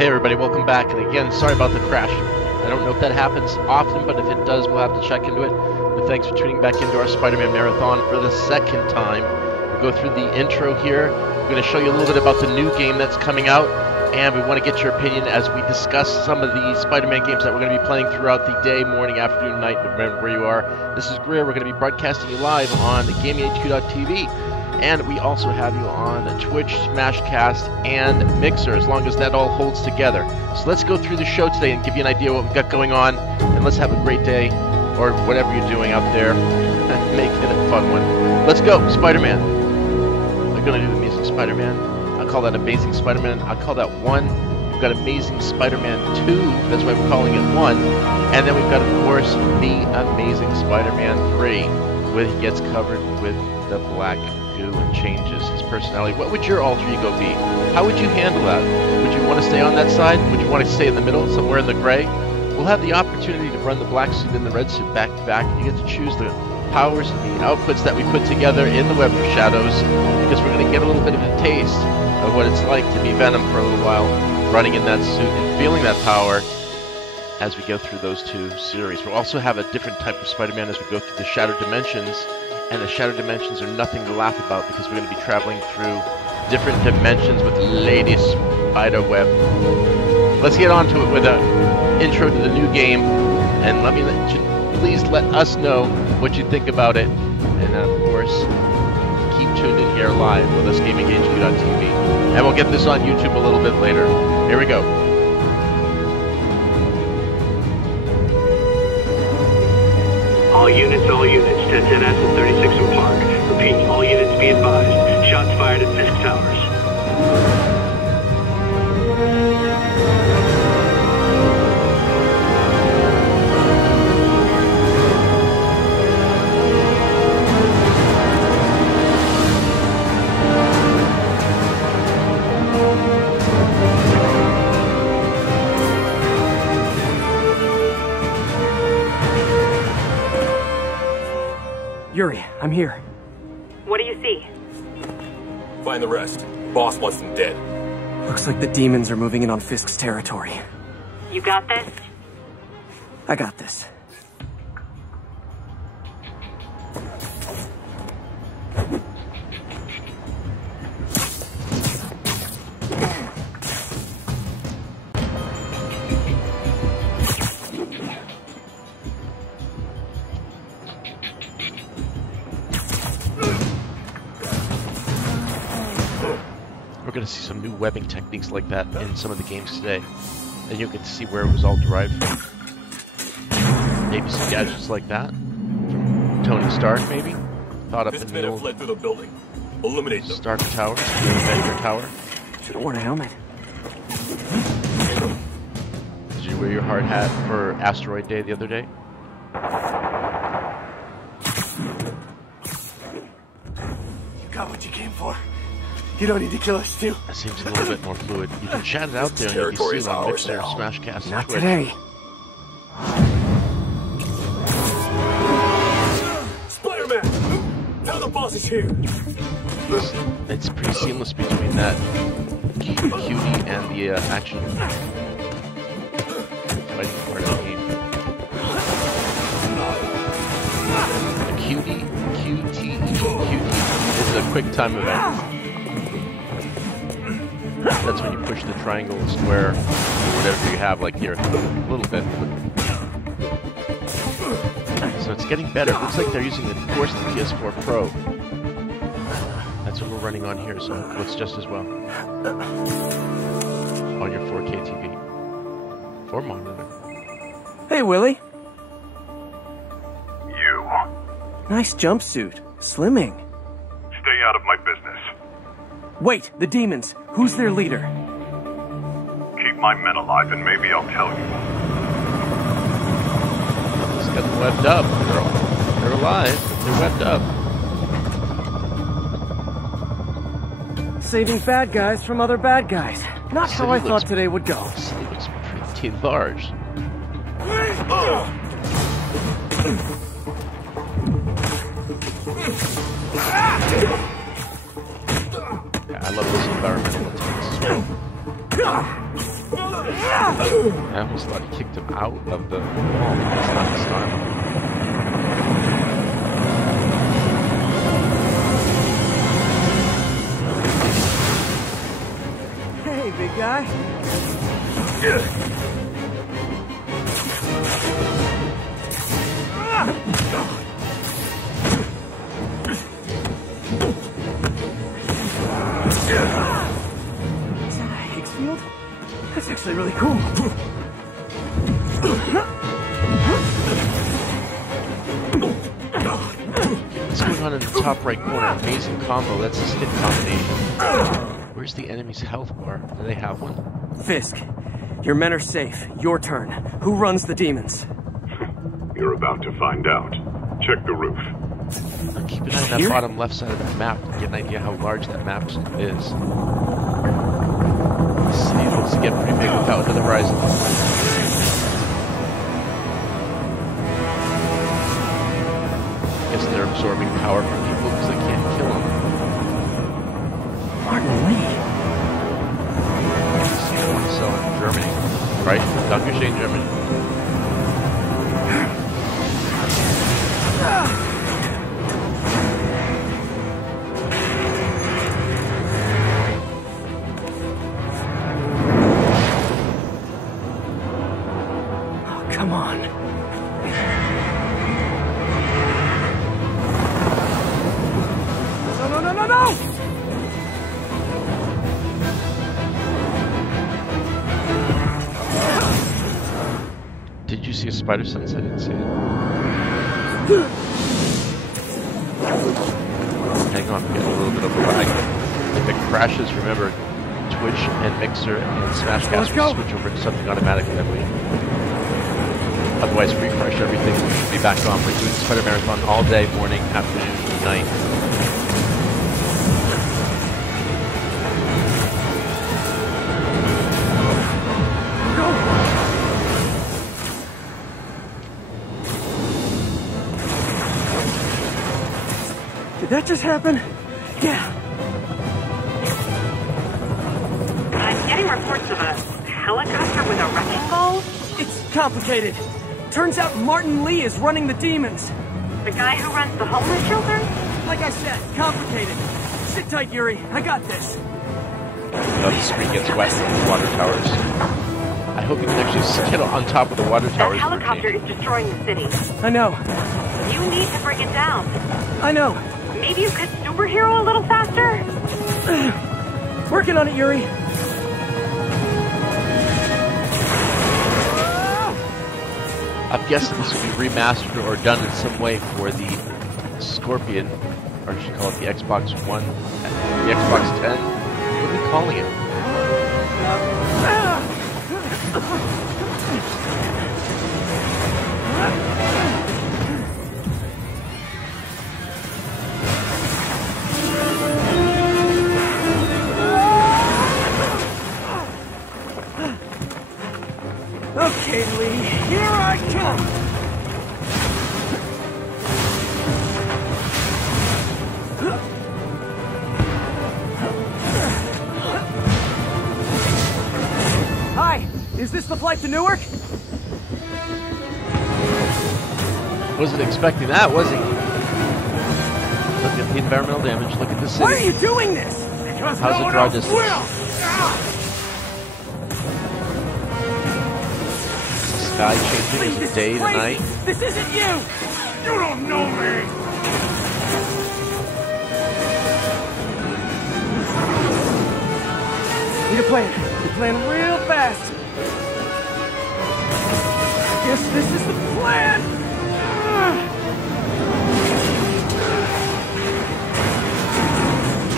Hey everybody, welcome back. And again, sorry about the crash. I don't know if that happens often, but if it does, we'll have to check into it. But thanks for tuning back into our Spider-Man Marathon for the second time. We'll go through the intro here. We're going to show you a little bit about the new game that's coming out, and we want to get your opinion as we discuss some of the Spider-Man games that we're going to be playing throughout the day, morning, afternoon, night, where you are. This is Greer. We're going to be broadcasting you live on GamingHQ.tv. And we also have you on Twitch, Smashcast, and Mixer, as long as that all holds together. So let's go through the show today and give you an idea of what we've got going on. And let's have a great day, or whatever you're doing out there. Make it a fun one. Let's go, Spider-Man. We're going to do the Amazing Spider-Man. I'll call that Amazing Spider-Man. I'll call that 1. We've got Amazing Spider-Man 2. That's why we're calling it 1. And then we've got, of course, the Amazing Spider-Man 3, where he gets covered with the black and changes his personality. What would your alter ego be? How would you handle that? Would you want to stay on that side? Would you want to stay in the middle, somewhere in the gray? We'll have the opportunity to run the black suit and the red suit back to back. You get to choose the powers and the outputs that we put together in the Web of Shadows, because we're going to get a little bit of a taste of what it's like to be Venom for a little while, running in that suit and feeling that power as we go through those two series. We'll also have a different type of Spider-Man as we go through the Shattered Dimensions. And the Shattered Dimensions are nothing to laugh about, because we're going to be traveling through different dimensions with Lady Spiderweb. Let's get on to it with an intro to the new game, and please let us know what you think about it. And of course, keep tuned in here live with us, GamingHQ.tv. And we'll get this on YouTube a little bit later. Here we go. All units, 1010 Asset 36 in Park. Repeat, all units be advised. Shots fired at Fisk Towers. Yuri, I'm here. What do you see? Find the rest. Boss wants them dead. Looks like the demons are moving in on Fisk's territory. You got this? I got this. We're going to see some new webbing techniques like that in some of the games today. And you'll get to see where it was all derived from. Maybe some gadgets like that from Tony Stark, maybe? Thought up in the old fled through the building. Eliminate them. Stark Tower, the Avenger Tower. Should have worn a helmet. Did you wear your hard hat for Asteroid Day the other day? You got what you came for. You don't need to kill us, too. That seems a little bit more fluid. You can chat it out there and you can see on Mixer, Smashcast, and Not Twitch. today. Spider-Man! Tell the boss is here! It's pretty seamless between that cutie and the action fighting part of the game. The QTE. This is a quick time event. That's when you push the triangle and square, whatever you have, like here, a little bit. So it's getting better. It looks like they're using, of course, the PS4 Pro. That's what we're running on here, so it looks just as well on your 4K TV or monitor. Hey, Willie. You. Nice jumpsuit. Slimming. Stay out of my business. Wait, the demons. Who's their leader? Keep my men alive and maybe I'll tell you. Just got them webbed up. They're alive, but they're webbed up. Saving bad guys from other bad guys. Not how I thought today would go. This looks pretty large. I love this environmental attacks as well. I almost thought he kicked him out of the wall. That's not his style. Hey, big guy. Is that a Higgs field? That's actually really cool. What's going on in the top right corner? Amazing combo. That's his hit combination. Where's the enemy's health bar? Do they have one? Fisk, your men are safe. Your turn. Who runs the demons? You're about to find out. Check the roof. Now keep an eye on that bottom left side of that map to get an idea how large that map is. The city looks to get pretty big without to the horizon. Guess they're absorbing power from people because they can't kill them. Martin Lee. One cell in Germany, right? Dr. Shane, Germany. Oh, come on. No! Did you see a spider sense? I didn't see it. Hang on, I'm getting a little bit of a lag. If it crashes, remember, Twitch and Mixer and Smashcast will switch over to something automatically, I believe. Otherwise, refresh everything. We should be back on. We're doing Spider Marathon all day, morning, afternoon, night. Did that just happen? Yeah. I'm getting reports of a helicopter with a wrecking ball. It's complicated. Turns out Martin Lee is running the demons. The guy who runs the homeless shelter? Like I said, complicated. Sit tight, Yuri. I got this. The screen gets wet from the water towers. I hope you can actually get on top of the water That towers. helicopter is destroying the city. I know. You need to bring it down. I know. Maybe you could superhero a little faster? Working on it, Yuri. I'm guessing this will be remastered or done in some way for the Scorpion, or should call it the Xbox One, the Xbox 10. What are we calling it? Okay, Lee, here I come! Hi, is this the flight to Newark? Wasn't expecting that, was he? Look at the environmental damage, look at the city. Why are you doing this? How's the draw distance? Sky changing This as day is to crazy. night. This isn't you! You don't know me! Need a plan. You're playing real fast. I guess this is the plan!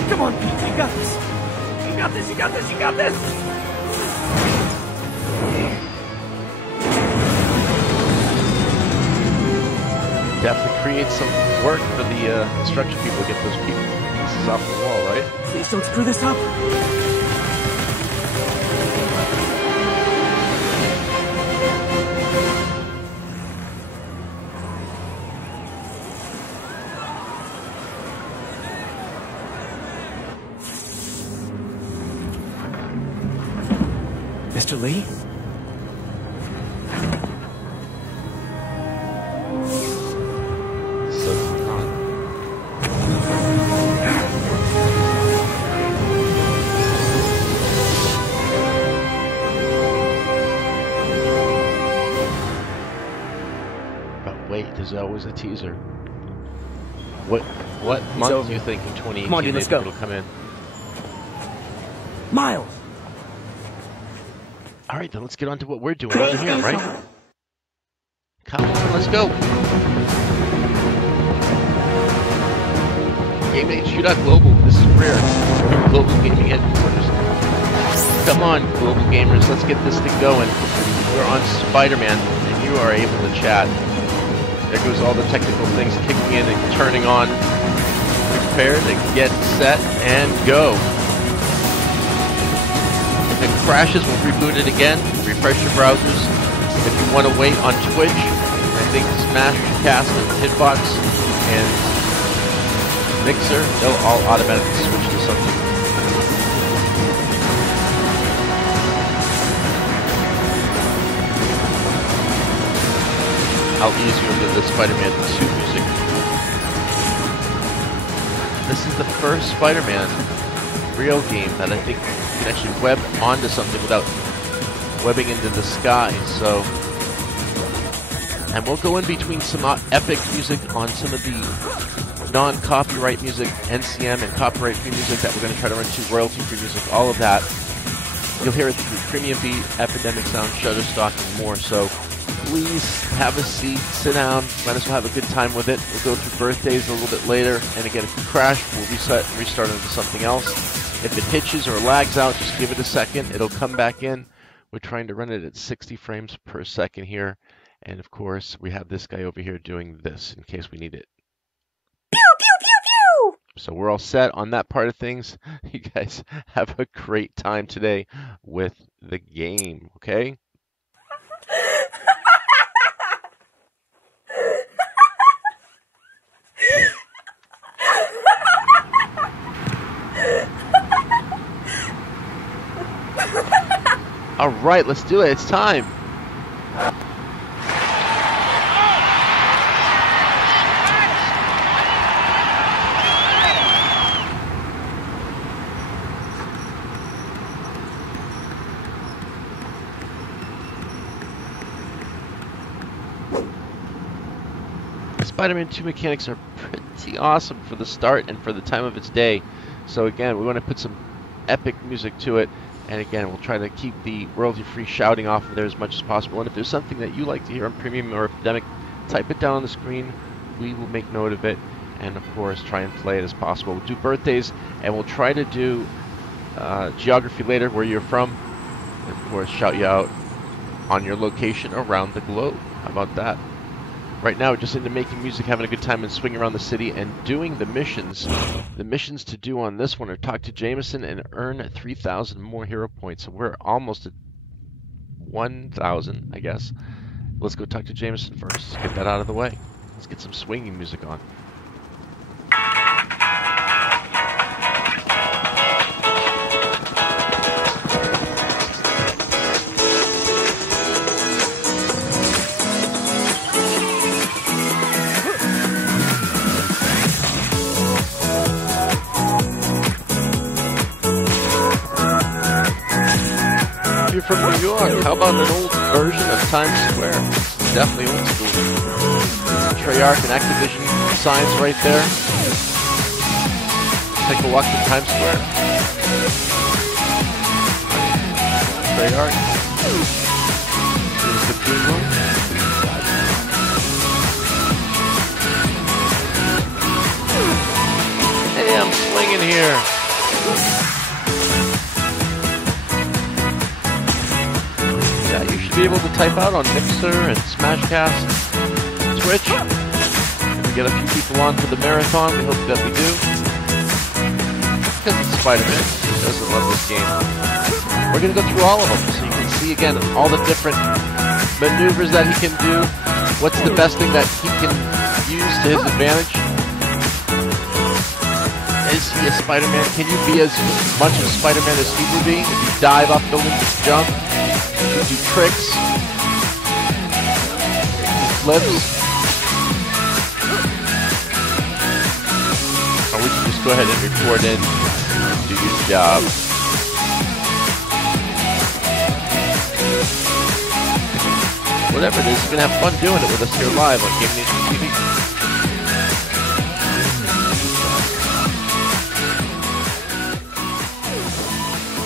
Come on, Pete. You got this. You got this. You got this. You got this. Definitely creates some work for the construction people to get those pieces off the wall, right? Please don't screw this up. Mr. Mr. Lee? There's always a teaser. What month do you think in 2018 come on, dude, let's go. It'll come in? Miles! All right, then let's get on to what we're doing over here, right? Come on, let's go. GameHQ.global. This is Rare, your global gaming headquarters. Come on, global gamers, let's get this thing going. We're on Spider-Man, and you are able to chat. There goes all the technical things kicking in and turning on. Prepare to get set and go. If it crashes, we'll reboot it again. Refresh your browsers. If you want to wait on Twitch, I think Smashcast and Hitbox and Mixer, they'll all automatically switch to something. How easier than the Spider-Man 2 music. This is the first Spider-Man real game that I think you can actually web onto something without webbing into the sky. So, and we'll go in between some epic music on some of the non-copyright music, NCM and copyright-free music that we're going to try to run to royalty-free music, all of that. You'll hear it through Premium Beat, Epidemic Sound, Shutterstock, and more. So please have a seat, sit down, might as well have a good time with it. We'll go through birthdays a little bit later, and again, if you crash, we'll reset and restart into something else. If it hitches or lags out, just give it a second. It'll come back in. We're trying to run it at 60 frames per second here. And of course, we have this guy over here doing this in case we need it. Pew, pew, pew, pew! So we're all set on that part of things. You guys have a great time today with the game, okay? All right, let's do it. It's time. Spider-Man 2 mechanics are pretty awesome for the start and for the time of its day. So again, we want to put some epic music to it. And again, we'll try to keep the royalty-free shouting off of there as much as possible. And if there's something that you like to hear on Premium or Epidemic, type it down on the screen. We will make note of it. And of course, try and play it as possible. We'll do birthdays, and we'll try to do geography later, where you're from. And of course, shout you out on your location around the globe. How about that? Right now, we're just into making music, having a good time, and swinging around the city and doing the missions. The missions to do on this one are talk to Jameson and earn 3,000 more hero points. So we're almost at 1,000, I guess. Let's go talk to Jameson first. Let's get that out of the way. Let's get some swinging music on. You're from New York. How about an old version of Times Square? Definitely old school. Treyarch and Activision signs right there. Take a walk to Times Square. Treyarch. Here's the Pinguin. Hey, I'm swinging here. You should be able to type out on Mixer and Smashcast, Twitch. If we get a few people on for the marathon, we hope that we do. Because it's Spider-Man, he doesn't love this game. We're going to go through all of them, so you can see again all the different maneuvers that he can do. What's the best thing that he can use to his advantage? Is he a Spider-Man? Can you be as much of Spider-Man as he would be? If you dive off buildings, just jump, do tricks, flips? Or would you just go ahead and record in and do your job? Whatever it is, you're going to have fun doing it with us here live on Game Nation TV.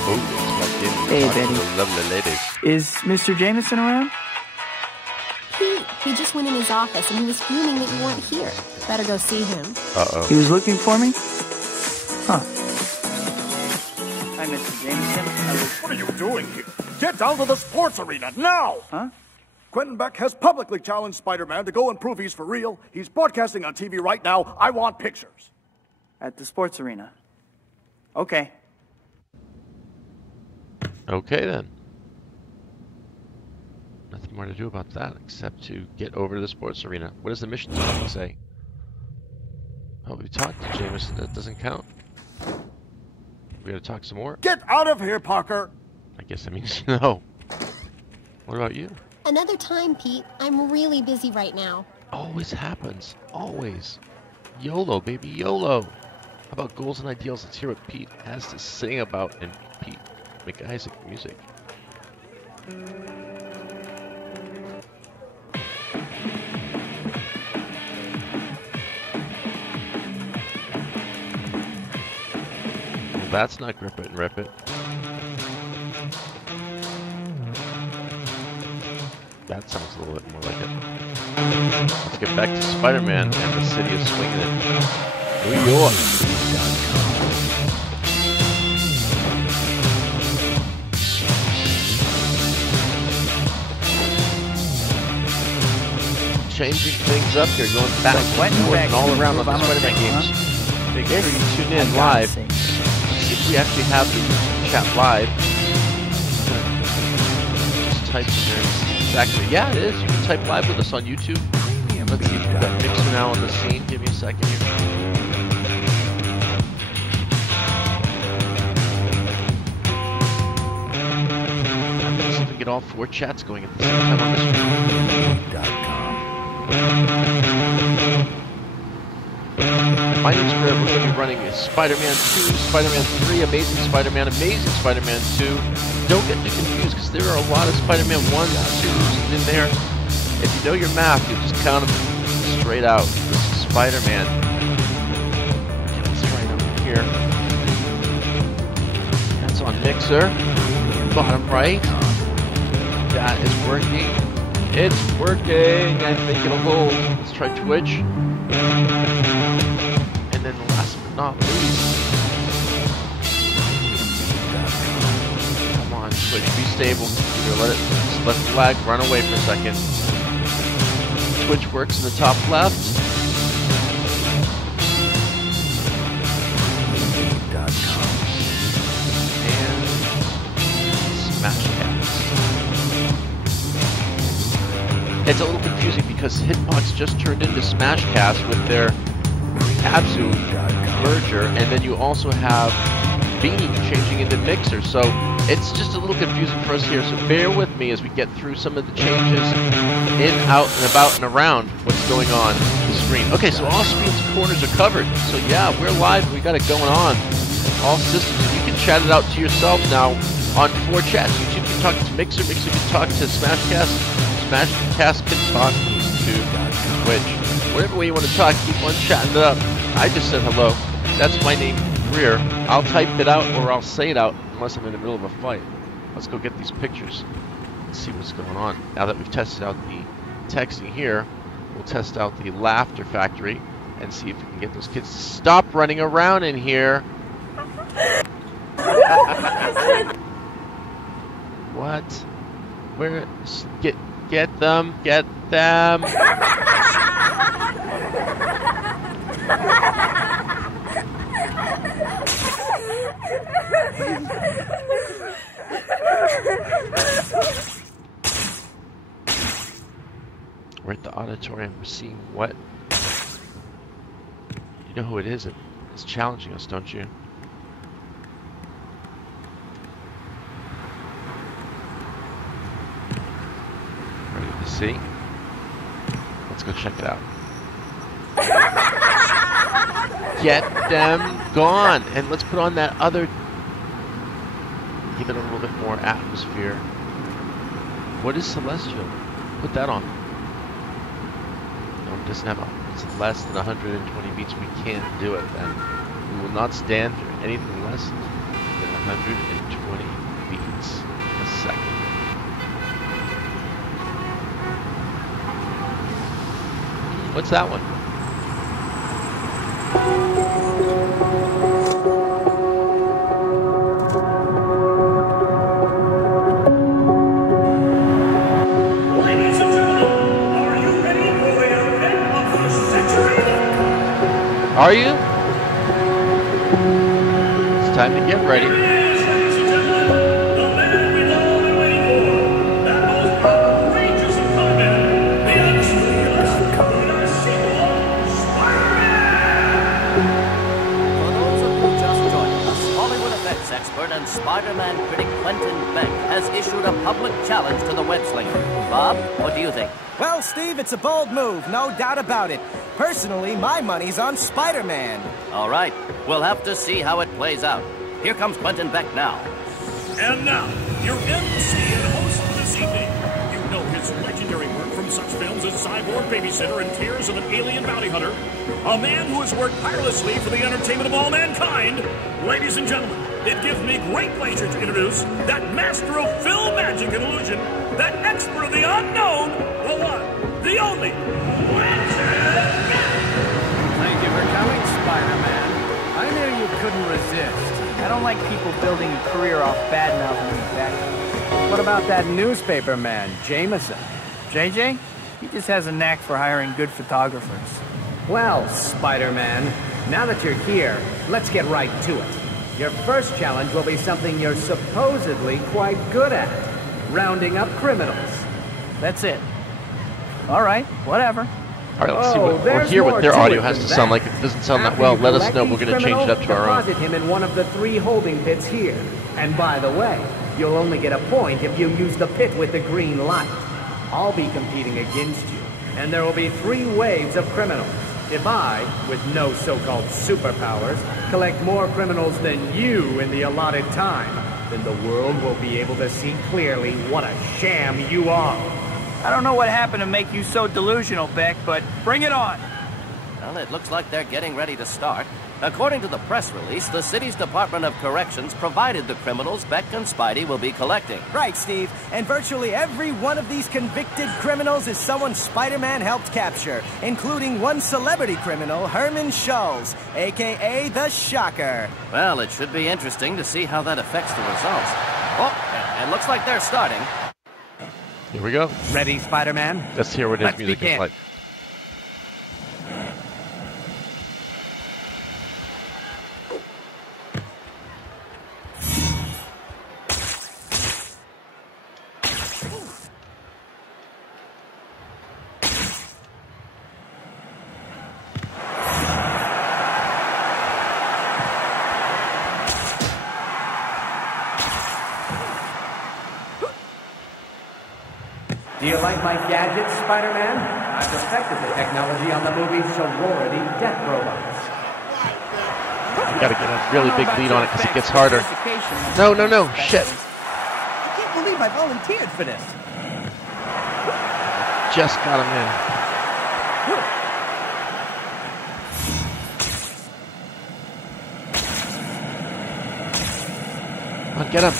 Oh, hey, Betty. Lovely ladies. Is Mr. Jameson around? He just went in his office and he was fuming that you weren't here. Better go see him. Uh-oh. He was looking for me? Huh. Hi, Mr. Jameson. What are you doing here? Get down to the sports arena now! Huh? Quentin Beck has publicly challenged Spider-Man to go and prove he's for real. He's broadcasting on TV right now. I want pictures. At the sports arena. Okay. Okay, then. Nothing more to do about that except to get over to the sports arena. What does the mission say? Oh, we talked to Jameson. That doesn't count. We gotta talk some more? Get out of here, Parker! I guess that means no. What about you? Another time, Pete. I'm really busy right now. Always happens. Always. YOLO, baby, YOLO. How about goals and ideals? Let's hear what Pete has to sing about in Pete McIsaac music. Well, that's not grip it and rip it. That sounds a little bit more like it. Let's get back to Spider-Man and the city of swinging it. New York. Changing things up here, going back and forth and all around on the Spider-Man games. Make sure you tune in live. See if we actually have the YouTube chat live. Just type in there and see exactly. Yeah, it is. You can type live with us on YouTube. Let's see if we've got Mixer now on the scene. Give me a second here. Let's see if we can get all 4 chats going at the same time on the stream. My name's Greg. We're going to be running Spider-Man 2, Spider-Man 3, Amazing Spider-Man 2. Don't get too confused because there are a lot of Spider-Man 1s and 2s in there. If you know your math, you'll just count them straight out. This is Spider-Man. Let's try it over here. That's on Mixer. Bottom right. That is working. It's working. I think it'll hold. Let's try Twitch. And then last but not least. Come on, Twitch, be stable. Here, let the flag run away for a second. Twitch works in the top left. And Smashcast. It's a little confusing because Hitbox just turned into Smashcast with their Abzu merger, and then you also have Beam changing into Mixer, so it's just a little confusing for us here, so bear with me as we get through some of the changes in, out, and about, and around what's going on the screen. Okay, so all screens and corners are covered, so yeah, we're live, we got it going on. All systems, and you can chat it out to yourself now on 4 chats. YouTube can talk to Mixer, Mixer can talk to Smashcast, Smashcast can talk to Twitch. Whatever way you want to talk, keep on chatting it up. I just said hello. That's my name, Greer. I'll type it out or I'll say it out unless I'm in the middle of a fight. Let's go get these pictures and see what's going on. Now that we've tested out the texting here, we'll test out the Laughter Factory and see if we can get those kids to stop running around in here. What? Where? Get them. Get them. We're at the auditorium. We're seeing what? You know who it is? It's It's challenging us, don't you? Ready to see? Let's go check it out. Get them gone! And let's put on that other... Give it a little bit more atmosphere. What is Celestial? Put that on. No, it doesn't have a... It's less than 120 beats. We can't do it then. We will not stand for anything less than 120 beats a second. What's that one? Ladies and gentlemen, are you ready for the event of the century? Are you? It's time to get ready. Here he is, ladies and gentlemen, the man we've all been waiting for. That most outrageous of conmen, the unexpected, the sequel, Spider-Man! For those of you just joining us, Hollywood effects expert and Spider-Man critic Quentin Beck has issued a public challenge to the web-slinger. Bob, what do you think? Well, Steve, it's a bold move, no doubt about it. Personally, my money's on Spider-Man. All right, we'll have to see how it plays out. Here comes Quentin Beck now. And now, your MC and host for this evening. You know his legendary work from such films as Cyborg Babysitter and Tears of an Alien Bounty Hunter. A man who has worked tirelessly for the entertainment of all mankind. Ladies and gentlemen, it gives me great pleasure to introduce that master of film magic and illusion, that expert of the unknown, the one, the only, Thank you for coming, Spider-Man. I knew you couldn't resist. I don't like people building a career off bad-mouthing me back. What about that newspaper man, Jameson? JJ? He just has a knack for hiring good photographers. Well, Spider-Man, now that you're here, let's get right to it. Your first challenge will be something you're supposedly quite good at. Rounding up criminals. That's it. All right, whatever. All right, let's see what or hear what their audio has to sound like. If it doesn't sound that well, let us know. We're going to change it up to our own. Deposit him in one of the 3 holding pits here. And by the way, you'll only get a point if you use the pit with the green light. I'll be competing against you, and there will be 3 waves of criminals. If I, with no so-called superpowers, collect more criminals than you in the allotted time, then the world will be able to see clearly what a sham you are. I don't know what happened to make you so delusional, Beck, but bring it on. Well, it looks like they're getting ready to start. According to the press release, the city's Department of Corrections provided the criminals Beck and Spidey will be collecting. Right, Steve. And virtually every one of these convicted criminals is someone Spider-Man helped capture, including one celebrity criminal, Herman Schulz, a.k.a. the Shocker. Well, it should be interesting to see how that affects the results. Oh, it looks like they're starting. Here we go. Ready, Spider-Man? Let's hear what his music is like. Do you like my gadgets, Spider-Man? I've perfected the technology on the movie sorority death robots. You gotta get a really big lead on it because it gets harder. No, no, no, shit. I can't believe I volunteered for this. Just got him in. Come on, get him.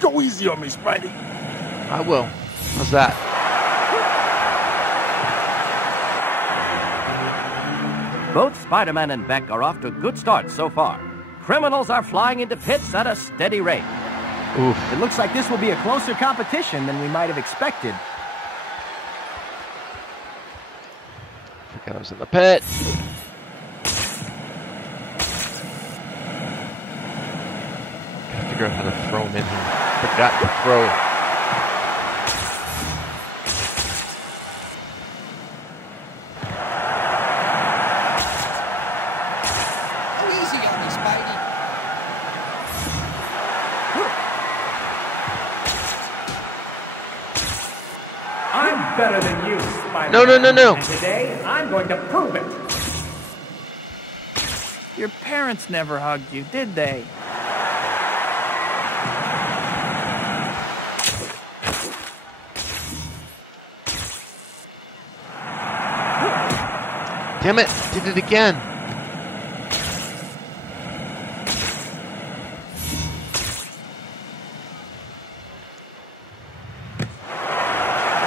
Go easy on me, Spidey. I will. How's that? Both Spider-Man and Beck are off to good starts so far. Criminals are flying into pits at a steady rate. Oof. It looks like this will be a closer competition than we might have expected. Forgot I was in the pit. Gotta figure out how to throw him in here. Forgot to throw. better than you, Spider-Man. No, no, no, no. And today, I'm going to prove it. Your parents never hugged you, did they? Damn it, did it again.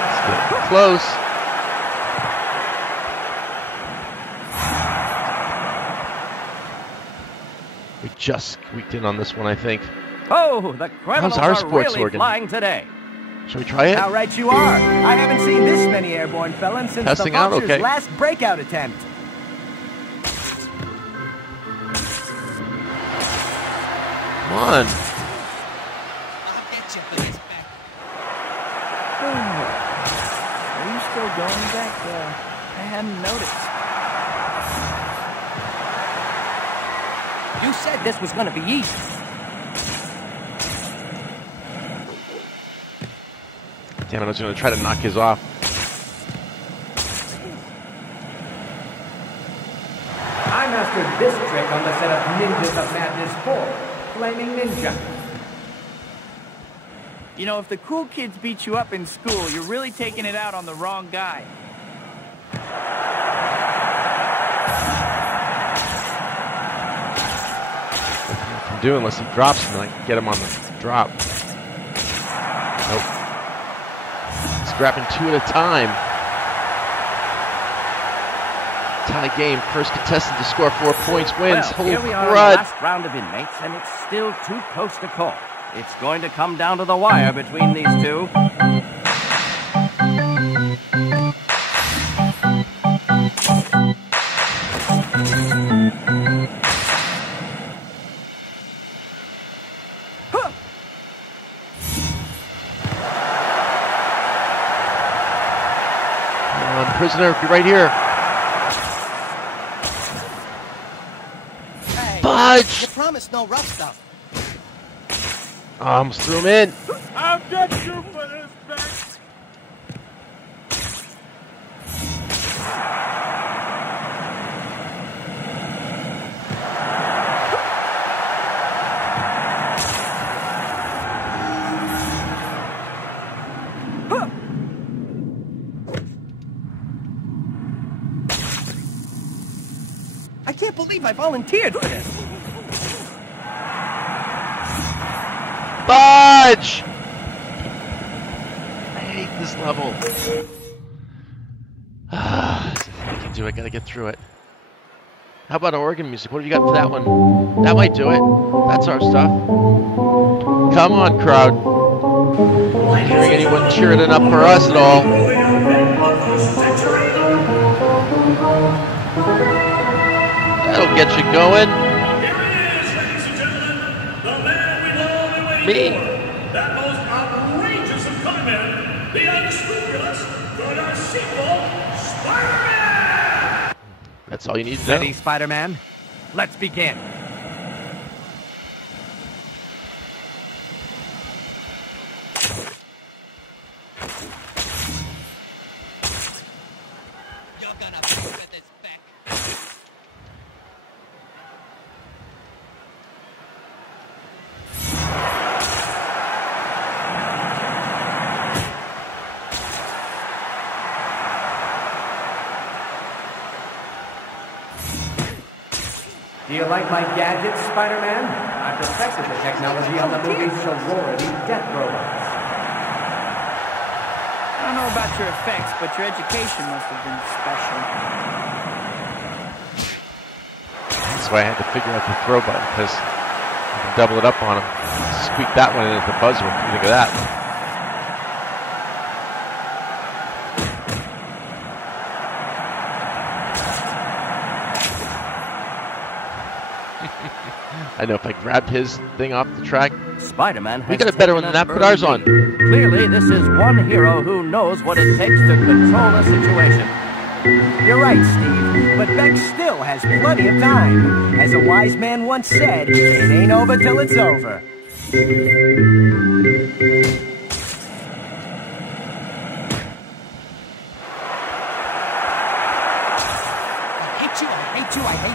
Let's get close. We just squeaked in on this one, I think. Oh, the criminals our are sports really organ? flying today. Shall we try it? How right you are. I haven't seen this many airborne felons since Testing the out, Vulture's okay. last breakout attempt. Come on. Are you still going back? I hadn't noticed. You said this was going to be easy. Damn it, I was going to try to knock his off. I mastered this trick on the set of Ninjas of Madness 4, Flaming Ninja. You know, if the cool kids beat you up in school, you're really taking it out on the wrong guy. Nothing to do unless he drops him, and I can get him on the drop. Nope. He's grabbing two at a time. Tie game. First contestant to score 4 points wins. Well, here we are in the last round of inmates, and it's still too close to call. It's going to come down to the wire between these two. Come on, prisoner, be right here. Fudge! You promised no rough stuff. Almost threw him in. I'll get you for this, Beck. I can't believe I volunteered for this. Fudge! I hate this level. I can do it. Gotta get through it. How about organ music? What have you got for that one? That might do it. That's our stuff. Come on, crowd. Not hearing anyone cheering it up for us at all. That'll get you going. Me. That most outrageous of coming men, the unscrupulous, for our sequel, Spider-Man! That's all you need to know. Ready, Spider-Man? Let's begin. Do you like my gadgets, Spider-Man? I perfected the technology on the movie Sorority Death Robots. I don't know about your effects, but your education must have been special. That's why I had to figure out the throw button, because I can double it up on him. Squeak that one in at the buzzer. What do you think of that? I know if I grabbed his thing off the track, Spider-Man has we got it better than that. Put ours on. Clearly, this is one hero who knows what it takes to control a situation. You're right, Steve, but Beck still has plenty of time. As a wise man once said, it ain't over till it's over.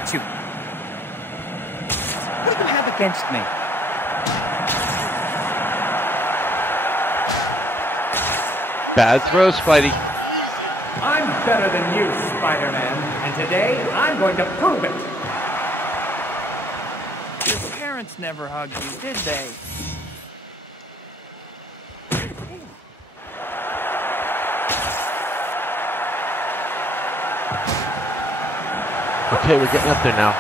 at you. What do you have against me? Bad throw, Spidey. I'm better than you, Spider-Man, and today I'm going to prove it. Your parents never hugged you, did they? Okay, we're getting up there now.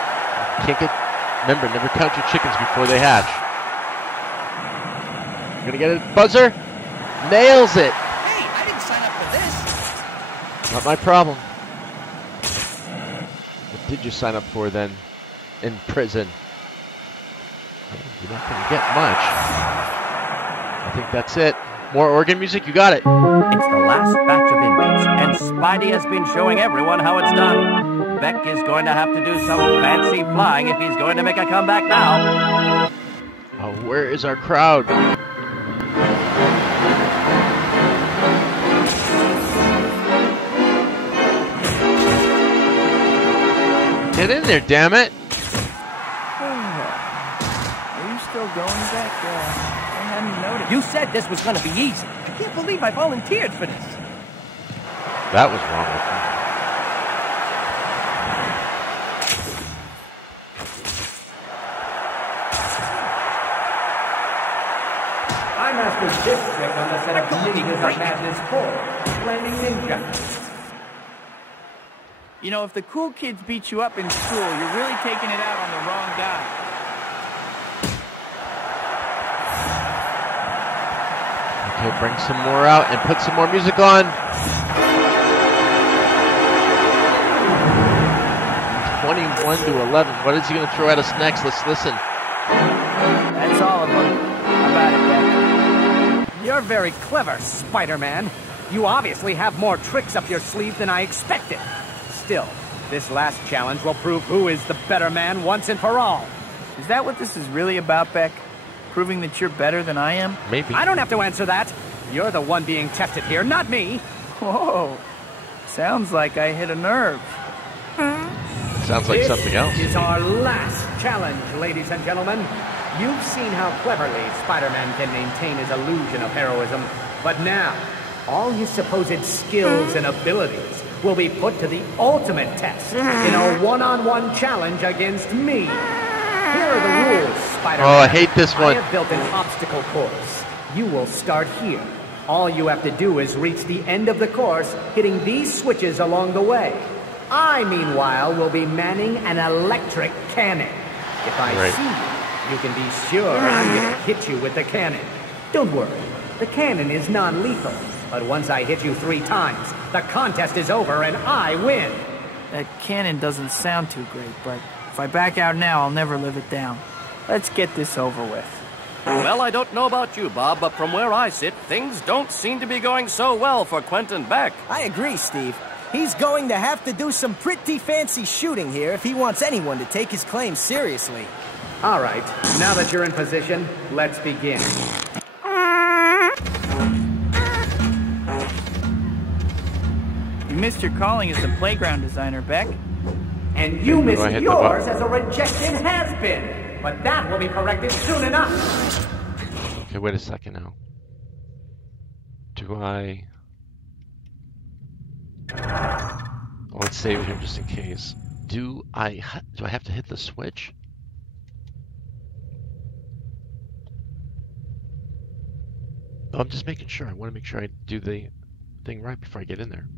Remember, never count your chickens before they hatch. Gonna get a buzzer. Nails it. Hey, I didn't sign up for this. Not my problem. What did you sign up for then in prison? You're not gonna get much. I think that's it. More organ music? You got it. It's the last batch of inmates, and Spidey has been showing everyone how it's done. Beck is going to have to do some fancy flying if he's going to make a comeback now. Oh, where is our crowd? Get in there, damn it! Are you still going back? I hadn't noticed. You said this was going to be easy. I can't believe I volunteered for this. That was wrong with me. I mastered this trick on the set of Ninjas of Madness 4, Flaming Ninja. You know, if the cool kids beat you up in school, you're really taking it out on the wrong guy. Okay, bring some more out and put some more music on. 21-11. What is he going to throw at us next? Let's listen. That's all of them. How about it, Beck? You're very clever, Spider-Man. You obviously have more tricks up your sleeve than I expected. Still, this last challenge will prove who is the better man once and for all. Is that what this is really about, Beck? Proving that you're better than I am? Maybe. I don't have to answer that. You're the one being tested here, not me. Whoa. Sounds like I hit a nerve. Sounds like something else. This is our last challenge, ladies and gentlemen. You've seen how cleverly Spider-Man can maintain his illusion of heroism, but now, all his supposed skills and abilities will be put to the ultimate test in a one-on-one challenge against me. Here are the rules, Spider-Man. Oh, I hate this one. I have built an obstacle course. You will start here. All you have to do is reach the end of the course, hitting these switches along the way. I, meanwhile, will be manning an electric cannon. If I see you, you can be sure I'm going to hit you with the cannon. Don't worry, the cannon is non-lethal. But once I hit you 3 times, the contest is over and I win. That cannon doesn't sound too great, but if I back out now, I'll never live it down. Let's get this over with. Well, I don't know about you, Bob, but from where I sit, things don't seem to be going so well for Quentin Beck. I agree, Steve. He's going to have to do some pretty fancy shooting here if he wants anyone to take his claim seriously. All right, now that you're in position, let's begin. You missed your calling as a playground designer, Beck. And you missed yours as a rejected has-been. But that will be corrected soon enough. Okay, wait a second now. Do I... Let's save him just in case. Do I have to hit the switch? Oh, I'm just making sure. I want to make sure I do the thing right before I get in there.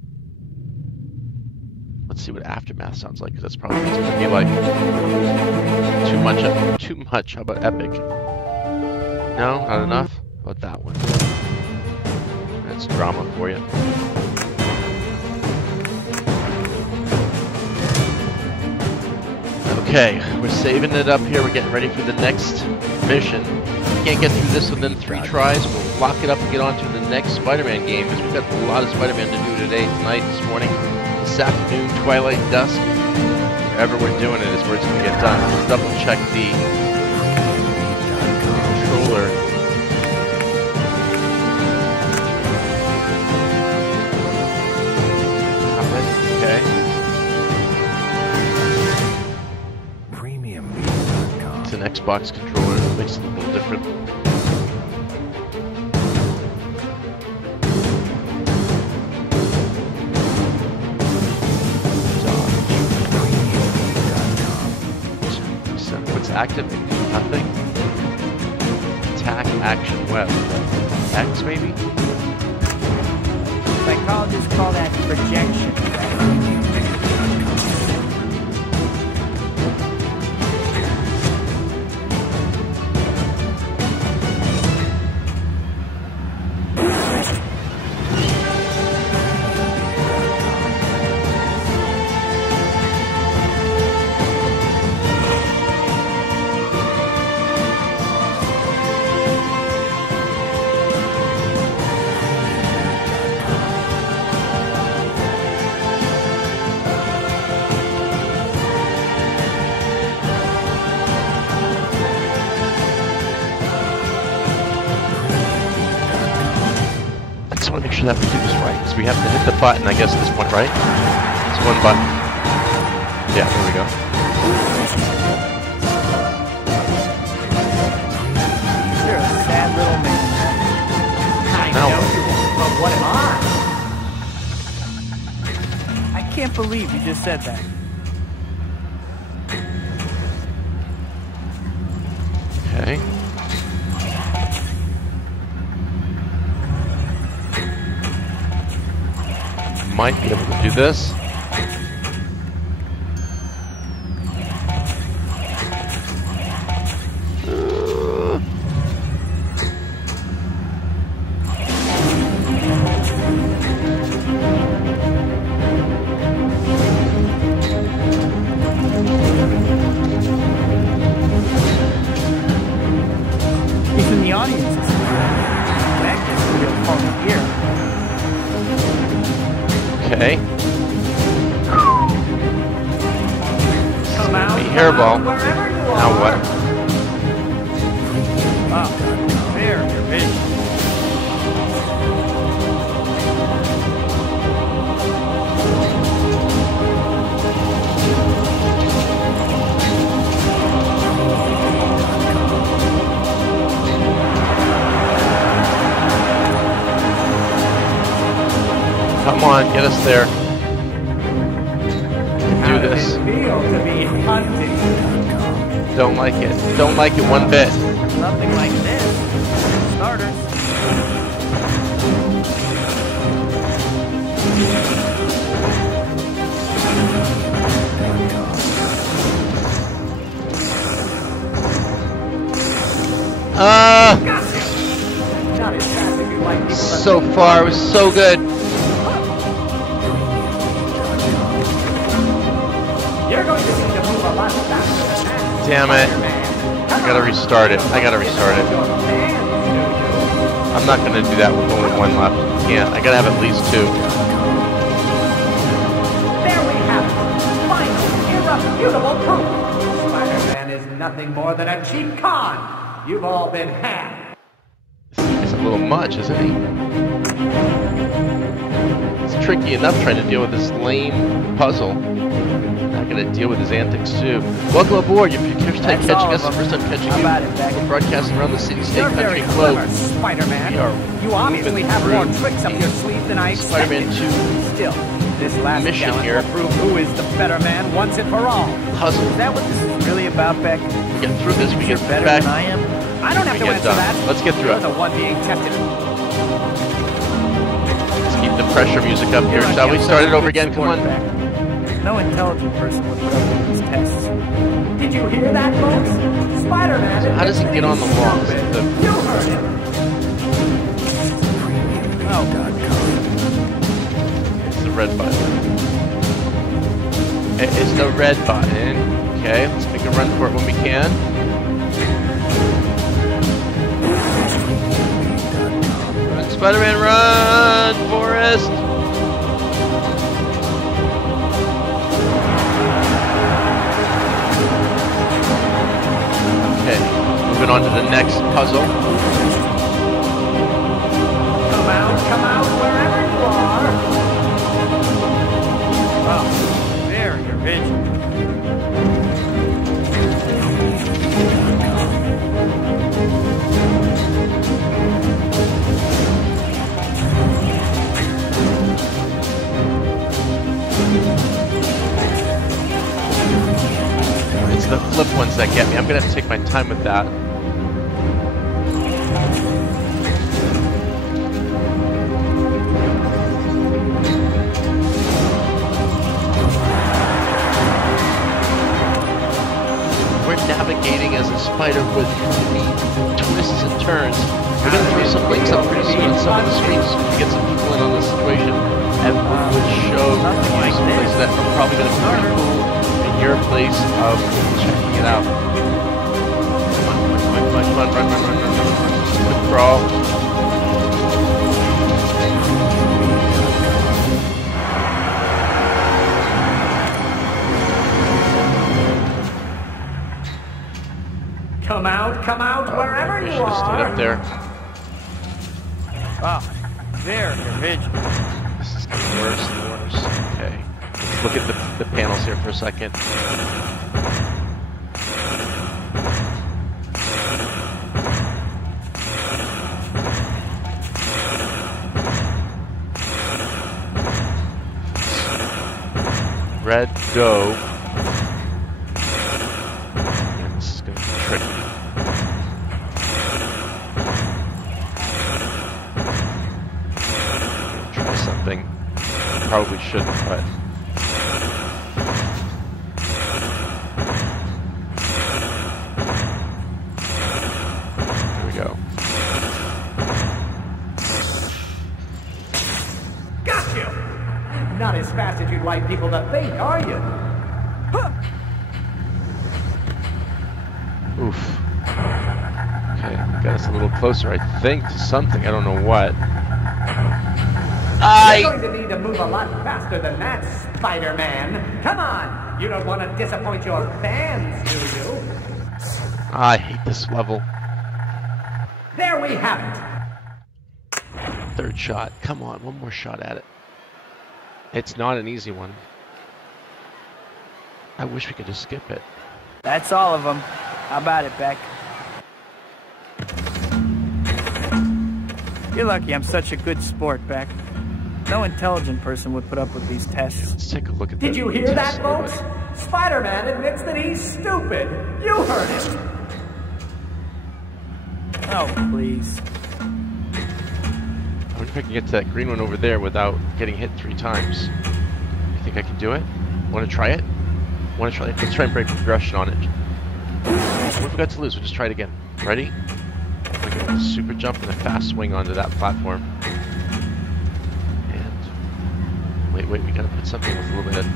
Let's see what Aftermath sounds like, because that's probably going to be like too much. How about Epic? No, not enough. How about that one? That's drama for you. Okay, we're saving it up here. We're getting ready for the next mission. If we can't get through this within 3 tries, we'll lock it up and get on to the next Spider-Man game, because we've got a lot of Spider-Man to do today, tonight, this morning, this afternoon, twilight, dusk. Wherever we're doing it is where it's going to get done. Let's double check the controller. Okay. It's an Xbox controller. It makes it a little different. What's active? Nothing. Attack, action, web. X maybe? Psychologists call that projection. That we do this right, because we have to hit the button, I guess, at this point, right? It's one button. Yeah, there we go. You're a sad little man. I know you, but what am I? I can't believe you just said that. Okay. Might be able to do this. He's in the audience. That gets real funky here. Okay. Come out, hairball. wherever you Now are. what? Oh, there, your vision. Come on, get us there. Do this. Feel to be hunting. Don't like it. Don't like it one bit. Nothing like this. Starters. Not as fast as you like people to So think. far, it was so good. You're going to need to move a lot faster than that. Damn it. I gotta restart it. I gotta restart it. I'm not gonna do that with only one left. Can't. I gotta have at least two. There we have it. Final, irrefutable proof. Spider-Man is nothing more than a cheap con. You've all been had. It's a little much, isn't he? It's tricky enough trying to deal with this lame puzzle. Not gonna deal with his antics too. Welcome aboard. If you're first time catching us, the first time catching you, we're broadcasting around the city, state, You're country, very and globe. clever, Spider-Man. We are You obviously moving have more through tricks up your sleeve than I expected. Spider-Man 2 Still, this last mission challenge here. will prove who is the better man once and for all. Puzzle. Is that what this is really about, Beck? Get through this. We You're get better back. than I am? I don't have We to get answer done. that. Let's get through You're it. the one being tested. Let's keep the pressure music up here, shall we? Start it over again. Come on. Beck. No intelligent person would put up with these tests. Did you hear that, folks? Spider-Man. So how does he get on the walls? You heard him. Oh, God. It's the red button. It is the red button. Okay, let's make a run for it when we can. Run, Spider-Man, run, Forrest! Okay, moving on to the next puzzle. Come out, wherever you are. Oh, there, your vision. ones that get me. I'm gonna have to take my time with that. We're navigating as a spider with twists and turns. We're gonna throw some links up pretty soon on some of the streets to get some people in on this situation, and would show you some places that are probably gonna be pretty cool in your place of checking it out. Come on, run. Just a quick crawl. Come out, wherever you Should have stayed are. up there. Wow, there, Ridge. This is getting worse and worse. Okay. Let's look at the panels here for a second. Red, go. This is going to be tricky. Try something. Probably shouldn't, but. Here we go. Got you! Not as fast as you'd like people to think, are you? Oof. Okay, got us a little closer, I think, to something. I don't know what. You're going to need to move a lot faster than that, Spider-Man. Come on! You don't want to disappoint your fans, do you? I hate this level. There we have it. Third shot. Come on, one more shot at it. It's not an easy one. I wish we could just skip it. That's all of them. How about it, Beck? You're lucky I'm such a good sport, Beck. No intelligent person would put up with these tests. Let's take a look at Did you hear that, folks? Spider-Man admits that he's stupid. You heard him. Oh, please. I wonder if I can get to that green one over there without getting hit 3 times. You think I can do it? Want to try it? Want to try it? Let's try and break progression on it. What have we got to lose? We'll just try it again. Ready? We go with a super jump and a fast swing onto that platform. And wait, we gotta put something with a little bit of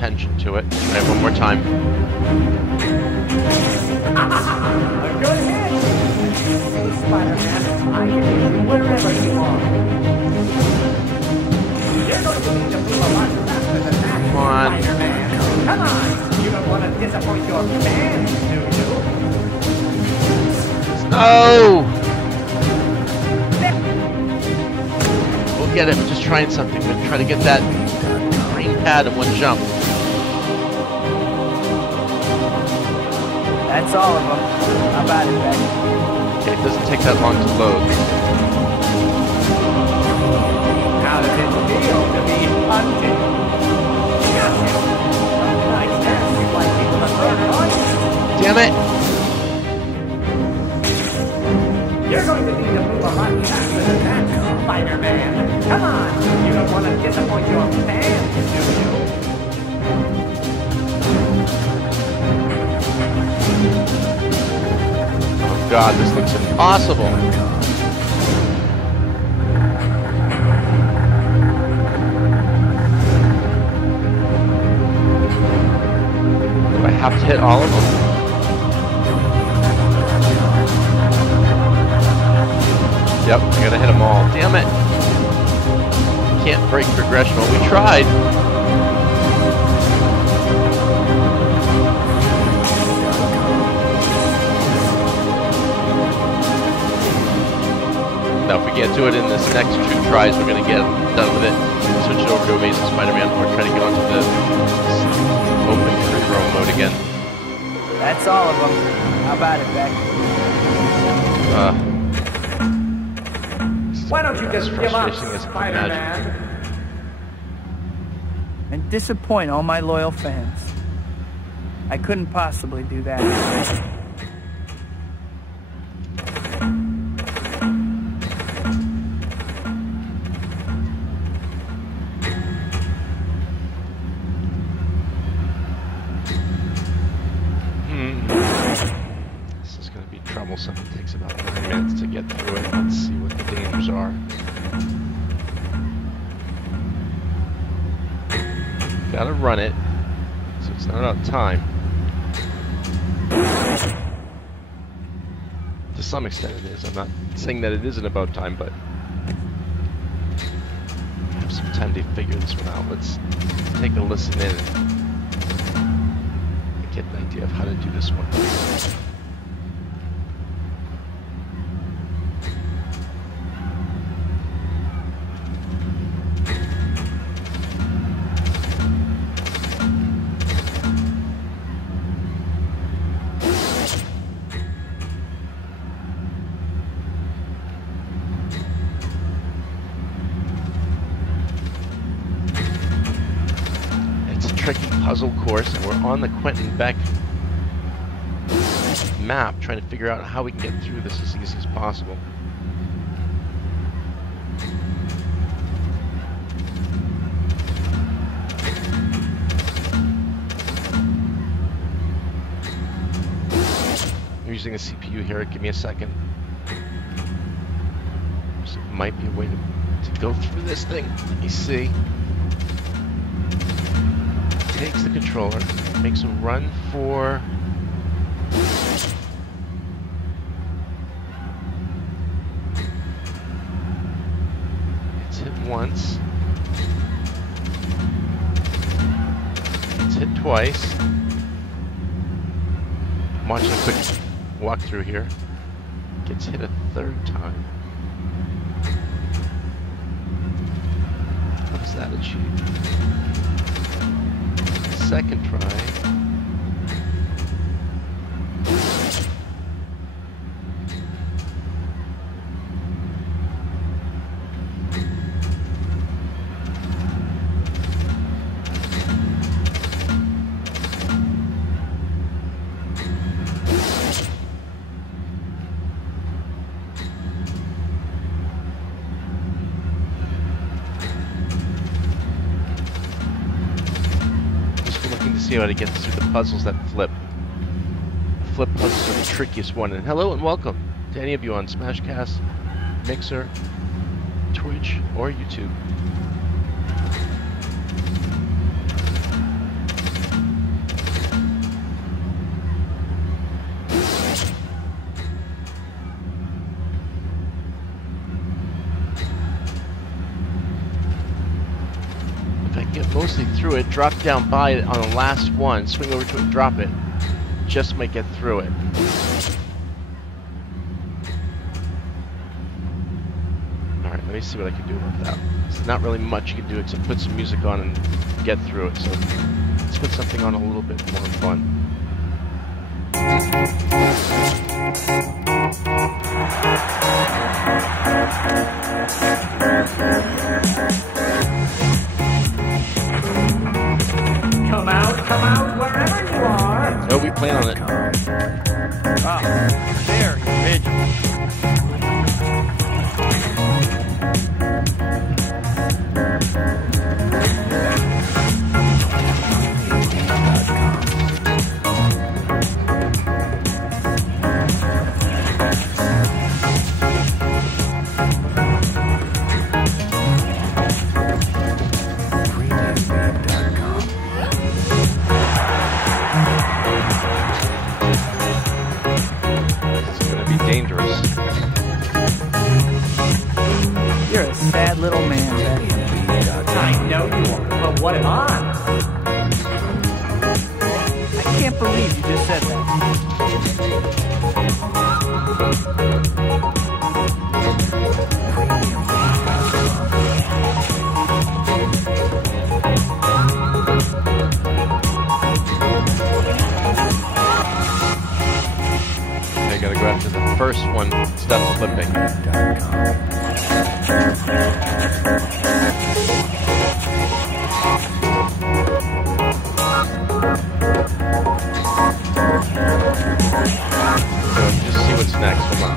tension to it. Try it one more time. A good hit. Spider-Man, I can hit you wherever you are. You're going to need to move a lot faster than that, Come on. Spider-Man. Come on. You don't want to disappoint your fans, do you? No! We'll get it. We're just trying something. We're gonna try to get that green pad in one jump. That's all of them. How about it, Beck? Okay, it doesn't take that long to load. How does it feel to be hunted? Nice test. You'd like people to learn it on you. Damn it! You're going to need to move a lot faster than that, Spider-Man. Come on! You don't want to disappoint your fans, do you? Oh god, this looks impossible. Do I have to hit all of them? Yep, I gotta hit them all. Damn it! Can't break progression. Well, we tried. Now, if we can't do it in this next 2 tries, we're gonna get done with it. Switch it over to Amazing Spider-Man, or try to get onto the open free roam mode again. That's all of them. How about it, Beck? Why don't you just give up, Spider-Man? And disappoint all my loyal fans. I couldn't possibly do that. This is going to be troublesome. It takes about 9 minutes to get through it. Let's see what the dangers are. Gotta run it, so it's not about time. To some extent it is. I'm not saying that it isn't about time, but I have some time to figure this one out. Let's take a listen in and get an idea of how to do this one. Tricky puzzle course, and we're on the Quentin Beck map trying to figure out how we can get through this as easy as possible. I'm using a CPU here. Give me a second. So it might be a way to go through this thing. Let me see. Takes the controller, makes a run for it's hit once, it's hit twice. I'm watching a quick walkthrough here. Gets hit a third time. What does that achieve? Second try. See how to get through the puzzles that flip. Flip puzzles are the trickiest one. And hello and welcome to any of you on Smashcast, Mixer, Twitch, or YouTube. Mostly through it, drop down by it on the last one, swing over to it, drop it. Just might get through it. Alright, let me see what I can do about that. There's not really much you can do except put some music on and get through it, so let's put something on a little bit more fun. Come out, wherever you are. Oh, we plan on it. Ah, there, you bitch. Dangerous. You're a sad little man, Betty. I know you are, but what am I? I can't believe you just said that. I gotta go after the first one, stop flipping. Just see what's next. Hold on.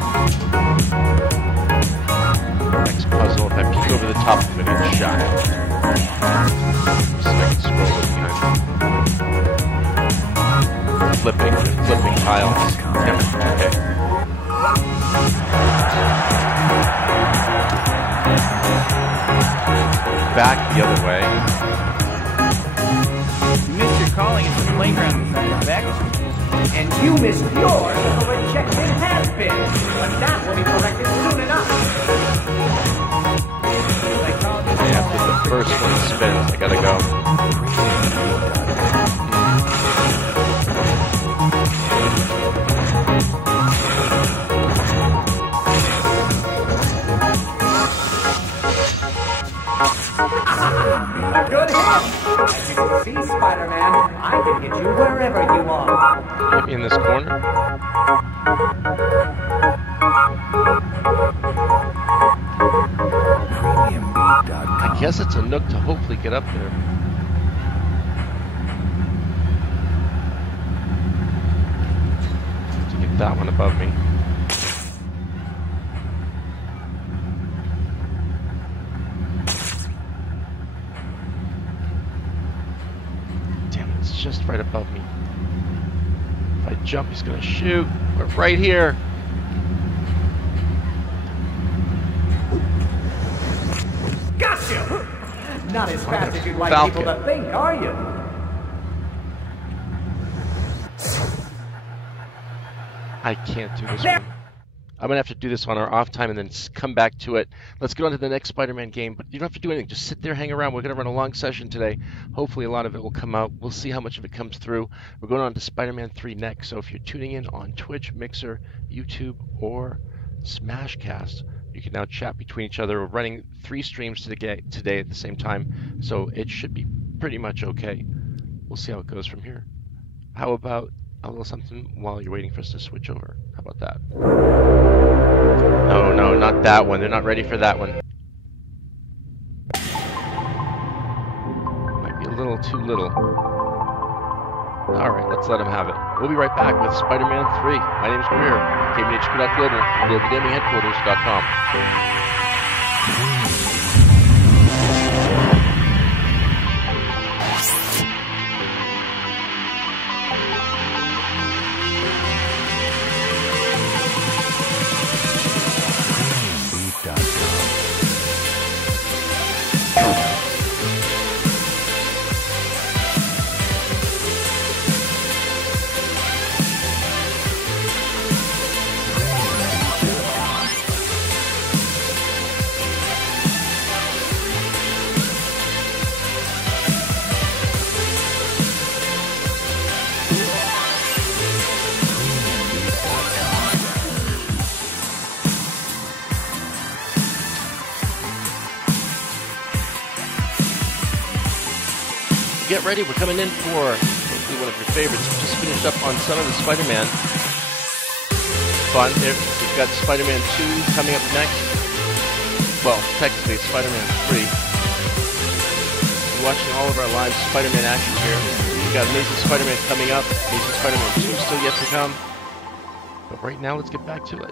Next puzzle. If I peek over the top, I'm gonna get shot. So I can scroll behind. Flipping tiles. Damn it. Okay. Back the other way. You missed your calling at the playground, Beck. And you missed yours of a checked-in has-been. But that will be corrected soon enough. Yeah, after the first one spins, I gotta go. A good hit! As you can see, Spider-Man, I can hit you wherever you are. Hit me in this corner. I guess it's a nook to hopefully get up there. To get that one above me. Just right above me. If I jump, he's gonna shoot. We're right here. Gotcha! Not as fast as you'd like Falcon. people to think, are you? I can't do this one. I'm gonna have to do this on our off time and then come back to it. Let's get on to the next Spider-Man game, but you don't have to do anything. Just sit there, hang around. We're gonna run a long session today. Hopefully a lot of it will come out. We'll see how much of it comes through. We're going on to Spider-Man 3 next, so if you're tuning in on Twitch, Mixer, YouTube, or Smashcast, you can now chat between each other. We're running 3 streams today at the same time, so it should be pretty much okay. We'll see how it goes from here. How about a little something while you're waiting for us to switch over? How about that? No, not that one. They're not ready for that one. Might be a little too little. Alright, let's let them have it. We'll be right back with Spider-Man 3. My name's Greer, KBHQ.global, globalgamingheadquarters.com. Get ready, we're coming in for hopefully one of your favorites. We just finished up on Son of the Spider-Man. Fun. We've got Spider-Man 2 coming up next. Well, technically it's Spider-Man 3. You're watching all of our live Spider-Man action here. We've got Amazing Spider-Man coming up. Amazing Spider-Man 2 still yet to come. But right now, let's get back to it.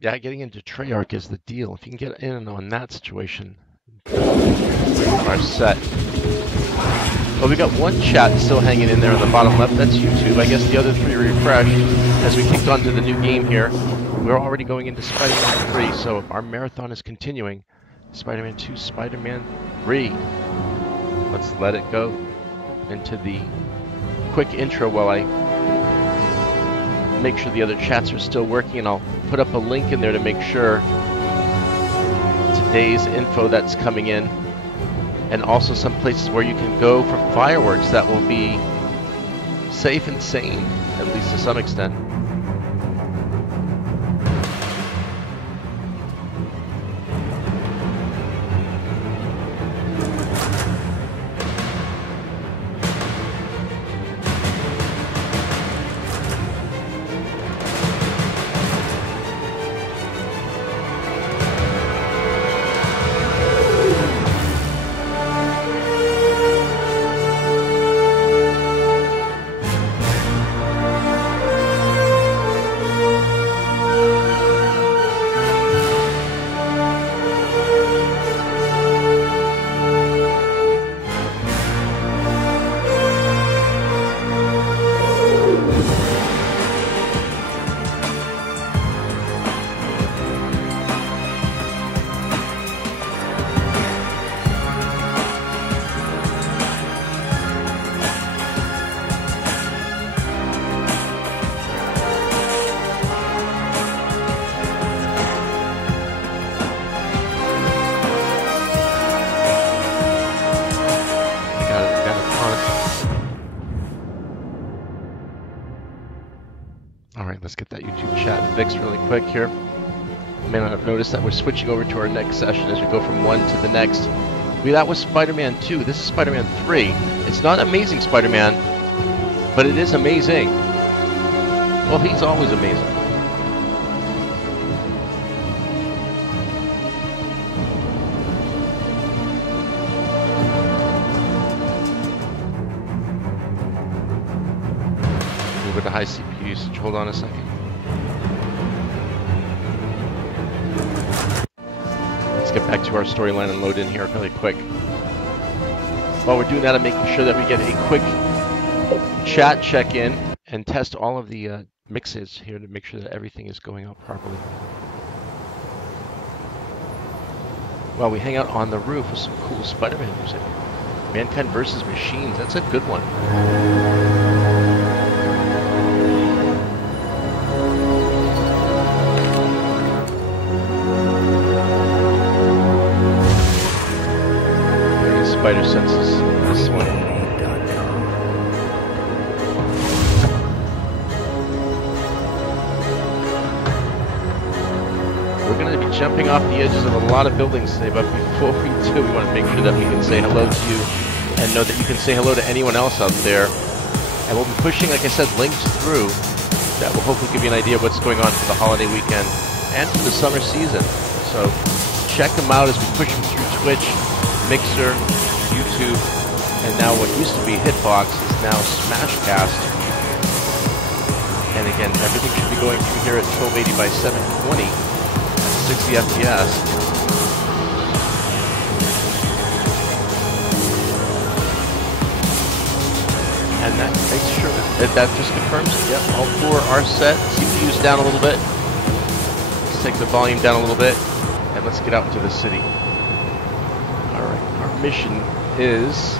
Yeah, getting into Treyarch is the deal. If you can get in on that situation, our set. Well, we got one chat still hanging in there on the bottom left. That's YouTube. I guess the other 3 refreshed as we kicked on to the new game here. We're already going into Spider-Man 3, so our marathon is continuing. Spider-Man 2, Spider-Man 3. Let's let it go into the quick intro while I make sure the other chats are still working, and I'll put up a link in there to make sure today's info that's coming in, and also some places where you can go for fireworks that will be safe and sane, at least to some extent. Alright, let's get that YouTube chat fixed really quick here. You may not have noticed that we're switching over to our next session as we go from one to the next. That was Spider-Man 2. This is Spider-Man 3. It's not Amazing Spider-Man, but it is amazing. Well, he's always amazing. Move it to high CPU usage. Hold on a second. Get back to our storyline and load in here really quick. While we're doing that, I'm making sure that we get a quick chat check-in and test all of the mixes here to make sure that everything is going out properly. While we hang out on the roof with some cool Spider-Man music. Mankind vs. Machines, that's a good one. Spider senses this one. We're going to be jumping off the edges of a lot of buildings today, but before we do, we want to make sure that we can say hello to you and know that you can say hello to anyone else out there. And we'll be pushing, like I said, links through that will hopefully give you an idea of what's going on for the holiday weekend and for the summer season. So check them out as we push them through Twitch, Mixer, YouTube, and now what used to be Hitbox is now Smashcast. And again, everything should be going through here at 1280 by 720 at 60 FPS. And that makes sure that just confirms, yep, all four are set. CPU's down a little bit. Let's take the volume down a little bit, and let's get out into the city. Alright, our mission is,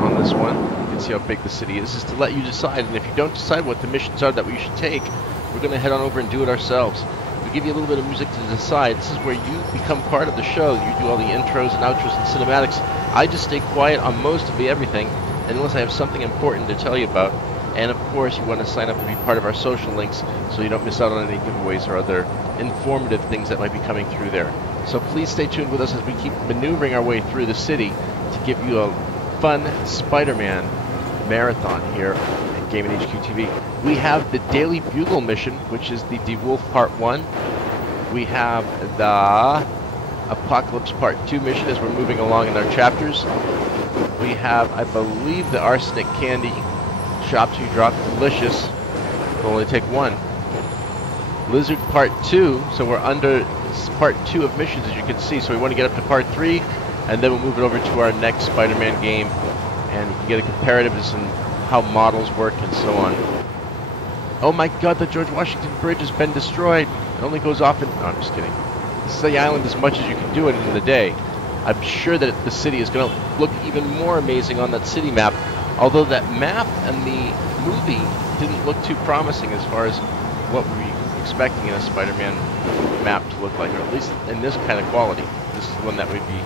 on this one, you can see how big the city is to let you decide, and if you don't decide what the missions are that we should take, we're going to head on over and do it ourselves. We give you a little bit of music to decide. This is where you become part of the show. You do all the intros and outros and cinematics. I just stay quiet on most of the everything, unless I have something important to tell you about. And of course, you want to sign up and be part of our social links so you don't miss out on any giveaways or other informative things that might be coming through there. So please stay tuned with us as we keep maneuvering our way through the city to give you a fun Spider-Man marathon here at Gaming HQ TV. We have the Daily Bugle mission, which is the DeWolf Part 1. We have the Apocalypse Part 2 mission as we're moving along in our chapters. We have, I believe, the Arsenic Candy Shop to Drop Delicious. It'll only take one. Lizard Part 2, so we're under Part 2 of missions, as you can see, so we want to get up to Part 3, and then we'll move it over to our next Spider-Man game, and we can get a comparative and how models work and so on. Oh my god, the George Washington Bridge has been destroyed. It only goes off in... No, I'm just kidding. This is the island as much as you can do it in the day. I'm sure that the city is going to look even more amazing on that city map, although that map and the movie didn't look too promising as far as what we were expecting in a Spider-Man map to look like, or at least in this kind of quality. This is the one that we'd be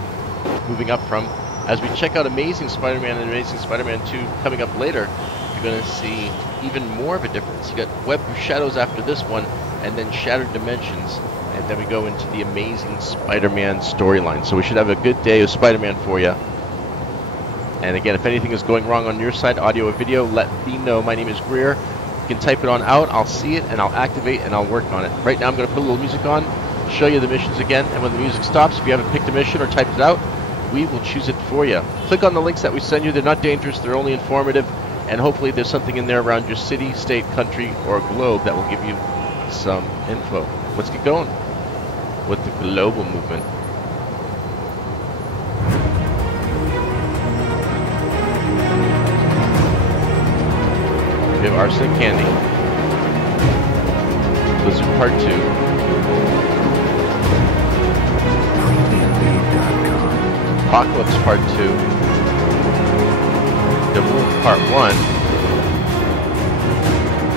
moving up from. As we check out Amazing Spider-Man and Amazing Spider-Man 2 coming up later, you're going to see even more of a difference. You got Web of Shadows after this one, and then Shattered Dimensions, and then we go into the Amazing Spider-Man storyline. So we should have a good day of Spider-Man for you. And again, if anything is going wrong on your side, audio or video, let me know. My name is Greer. You can type it on out, I'll see it, and I'll activate, and I'll work on it. Right now I'm going to put a little music on, show you the missions again, and when the music stops, if you haven't picked a mission or typed it out, we will choose it for you. Click on the links that we send you. They're not dangerous, they're only informative, and hopefully there's something in there around your city, state, country, or globe that will give you some info. Let's get going with the global movement. We have Arsenic Candy, Blizzard Part 2, Apocalypse Part 2, The Wolf Part 1,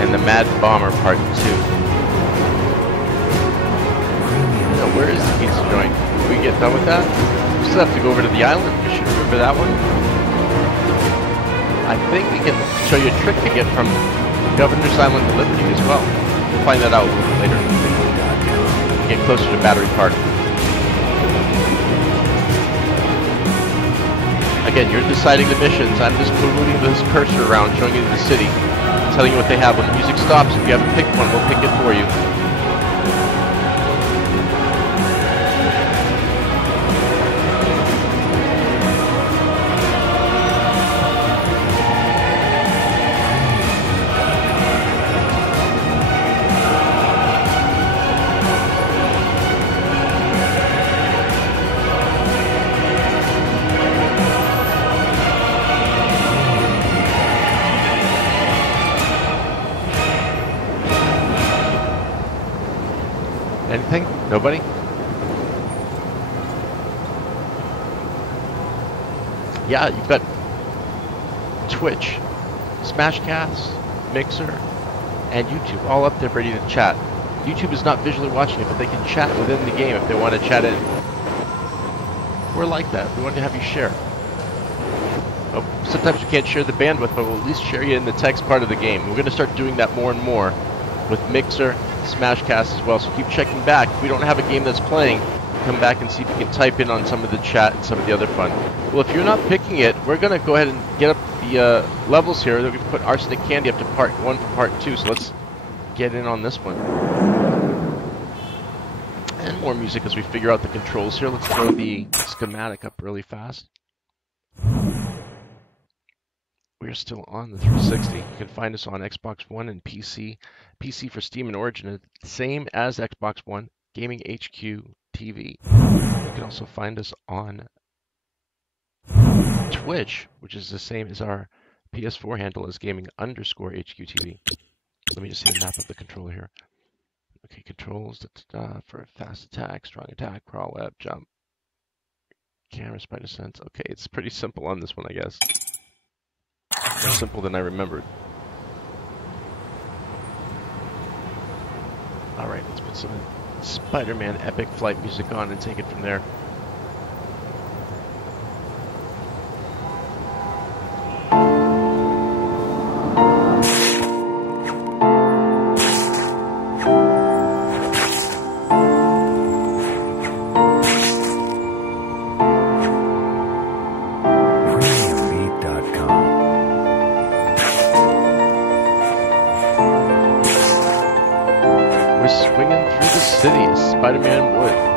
and the Mad Bomber Part 2. Now, where is the pizza joint? Did we get done with that? We still have to go over to the island. You should remember that one. I think we can show you a trick to get from Governor's Island to Liberty as well. We'll find that out a little bit later. Get closer to Battery Park. Again, you're deciding the missions. I'm just moving this cursor around, showing you the city, telling you what they have. When the music stops, if you haven't picked one, we'll pick it for you. Anything? Nobody? Yeah, you've got Twitch, Smashcast, Mixer, and YouTube all up there ready to chat. YouTube is not visually watching it, but they can chat within the game if they want to chat in. We're like that. We want to have you share. Oh, sometimes we can't share the bandwidth, but we'll at least share you in the text part of the game. We're going to start doing that more and more with Mixer, Smashcast as well, so keep checking back. If we don't have a game that's playing, come back and see if you can type in on some of the chat and some of the other fun. Well, if you're not picking it, we're going to go ahead and get up the levels here. We're going to put Arsenic Candy up to part 1 for part 2, so let's get in on this one. And more music as we figure out the controls here. Let's throw the schematic up really fast. We're still on the 360. You can find us on Xbox One and PC. PC for Steam and Origin, same as Xbox One, Gaming HQ TV. You can also find us on Twitch, which is the same as our PS4 handle as Gaming_HQ TV. Let me just see the map of the controller here. Okay, controls for fast attack, strong attack, crawl, web, jump, camera, spider sense. Okay, it's pretty simple on this one, I guess. More simple than I remembered. Alright, let's put some Spider-Man epic flight music on and take it from there. Spider-Man would.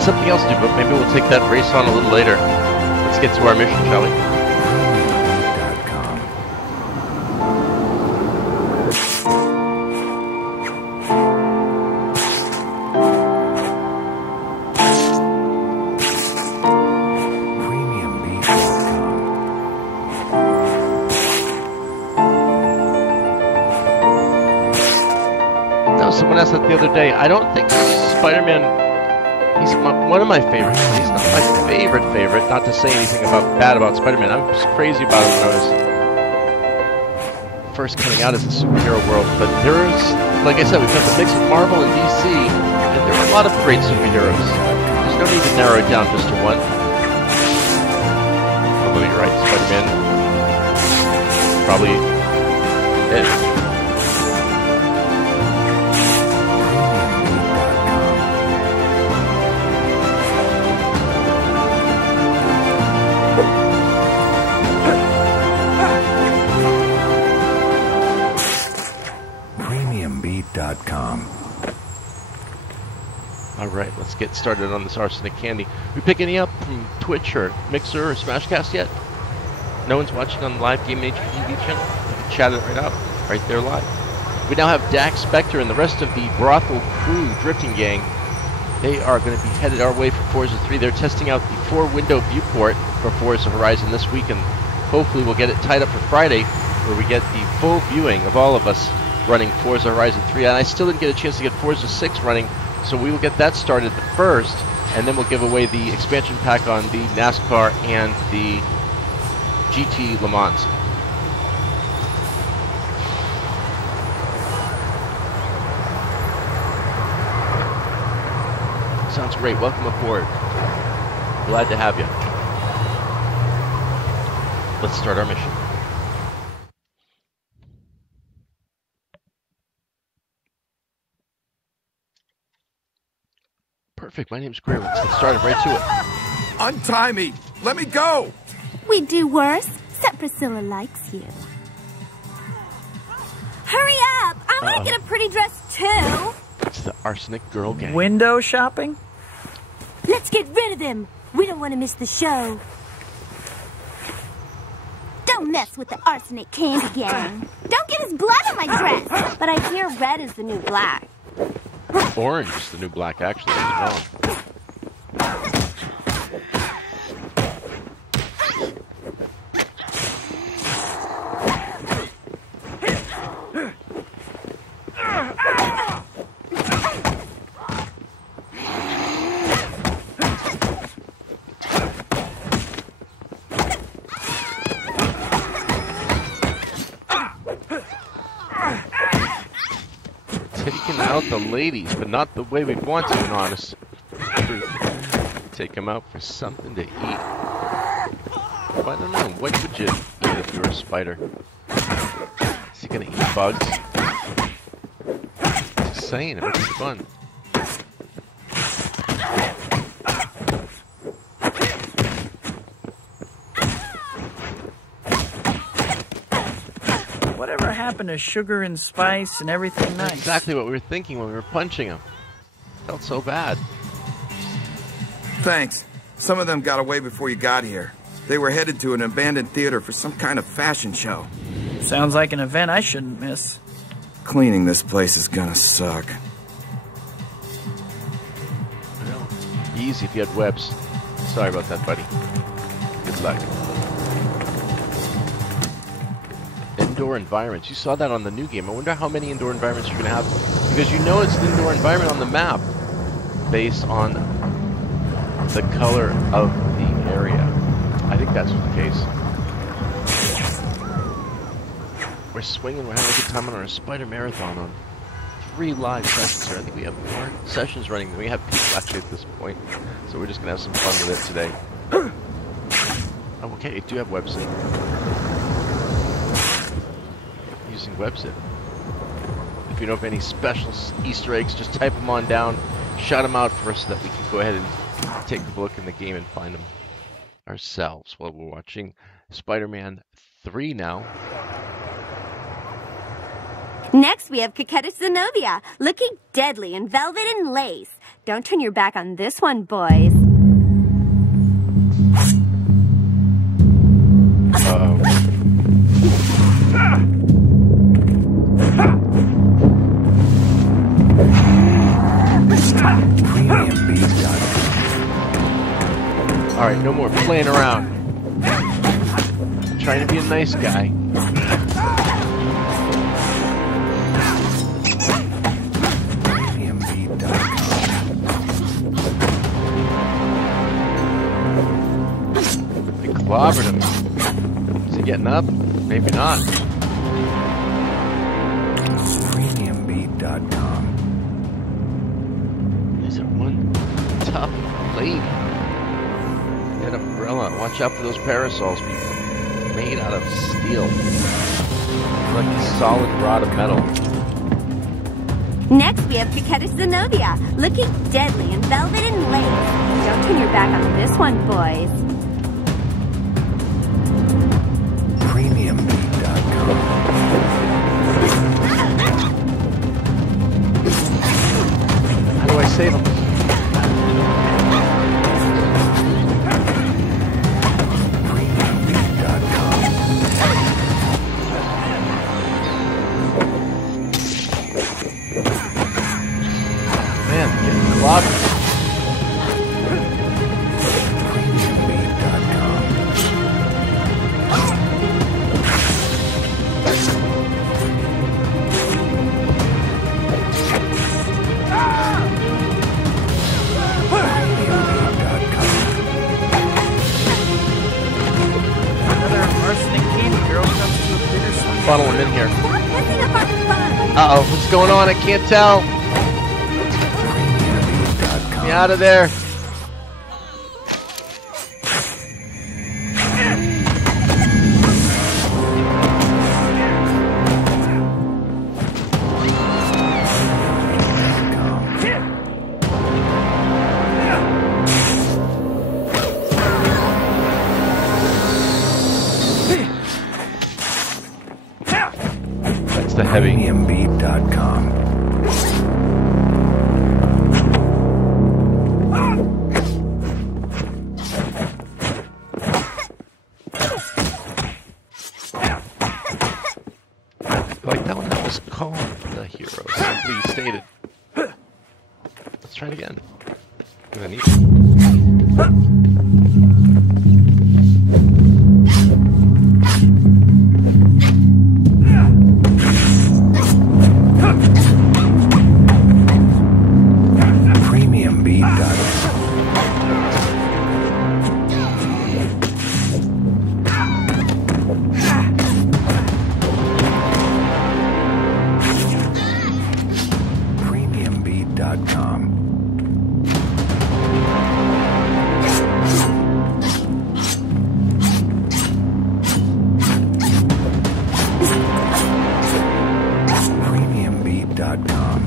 Something else to do, but maybe we'll take that race on a little later. Let's get to our mission, shall we? Now, someone asked that the other day. I don't think Spider-Man... He's one of my favorites. He's not my favorite. Not to say anything bad about Spider-Man. I'm just crazy about him when I was first coming out as a superhero world. But there's, like I said, we've got the mix of Marvel and DC, and there are a lot of great superheroes. There's no need to narrow it down just to one. Although you're right, Spider-Man probably is. All right, let's get started on this arsenic candy. We pick any up from Twitch or Mixer or Smashcast yet? No one's watching on the live Game Nature TV channel? You can chat it right out, right there live. We now have Dax Spectre and the rest of the Brothel Crew drifting gang. They are going to be headed our way for Forza 3. They're testing out the 4-window viewport for Forza Horizon this week, and hopefully we'll get it tied up for Friday, where we get the full viewing of all of us running Forza Horizon 3. And I still didn't get a chance to get Forza 6 running, so we will get that started first, and then we'll give away the expansion pack on the NASCAR and the GT Le Mans. Sounds great. Welcome aboard. Glad to have you. Let's start our mission. Perfect. My name's Gray. Let's get started right to it. Untie me! Let me go! We'd do worse, except Priscilla likes you. Hurry up! I want to get a pretty dress too! It's the Arsenic Girl gang. Window shopping? Let's get rid of them! We don't want to miss the show. Don't mess with the Arsenic Candy gang. Don't get his blood on my dress! But I hear red is the new black. Orange is the new black, actually. That's wrong. Taking out the ladies, but not the way we'd want to, in honest truth. Take them out for something to eat. Well, I don't know. What would you eat if you were a spider? Is he gonna eat bugs? Just saying, it makes it fun. Whatever happened to sugar and spice and everything nice? That's exactly what we were thinking when we were punching him. Felt so bad. Thanks. Some of them got away before you got here. They were headed to an abandoned theater for some kind of fashion show. Sounds like an event I shouldn't miss. Cleaning this place is gonna suck. Well, easy if you had webs. Sorry about that, buddy. Good luck. Indoor environments. You saw that on the new game. I wonder how many indoor environments you're going to have, because you know it's an indoor environment on the map based on the color of the area. I think that's the case. We're swinging. We're having a good time on our Spider Marathon on 3 live sessions here. I think we have more sessions running than we have people actually at this point. So we're just going to have some fun with it today. Oh, okay. I do have website. Using WebZip. If you know of any special Easter eggs, just type them on down, shout them out for us so that we can go ahead and take a look in the game and find them ourselves while we're watching Spider-Man 3 now. Next, we have Coquetta Zenobia, looking deadly in velvet and lace. Don't turn your back on this one, boys. Alright, no more playing around. I'm trying to be a nice guy. They clobbered him. Is he getting up? Maybe not. Premiumbeat.com. Is it one tough lady? That umbrella. Watch out for those parasols, people. Made out of steel. Like a solid rod of metal. Next, we have Coquetta Zenobia, looking deadly in velvet and lace. Don't turn your back on this one, boys. Premiumbeat.com. How do I save him? funnel him in here. Stop messing up our fun. Uh-oh, what's going on? I can't tell. Get me out of there. That's the heavy. Premiumbeat.com. Like that one that was called The Hero, simply stated. Let's try it again. 'Cause I need it. Premiumbeat.com. Premiumbeat.com. Premiumbeat.com.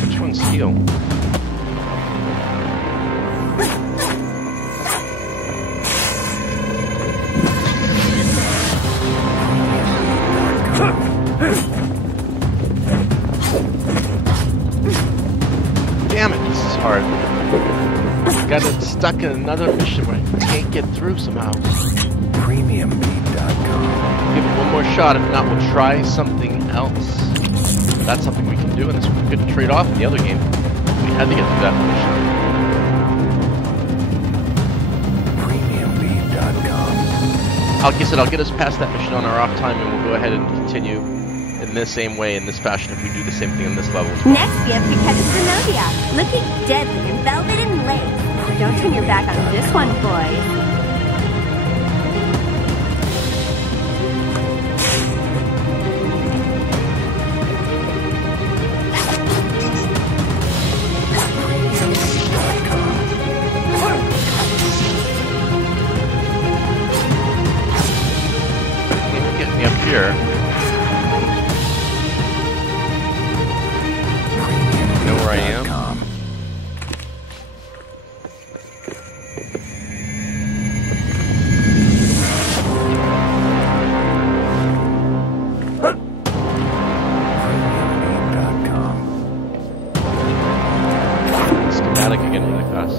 Which one's steel? Damn it, this is hard. Got it stuck in another mission where I can't get through somehow. Premiumbeat.com. Give it one more shot, if not we'll try something else. That's something we can do, and this we couldn't trade off in the other game. We had to get through that mission. Premiumbeat.com. Like I said, I'll get us past that mission on our off time, and we'll go ahead and continue in the same way, in this fashion, if we do the same thing in this level. Next, we have Pikachu Zenobia, looking deadly in velvet and lace. Don't turn your back on this one, boys. Get me up here. Know where I am? Schematic again for the class.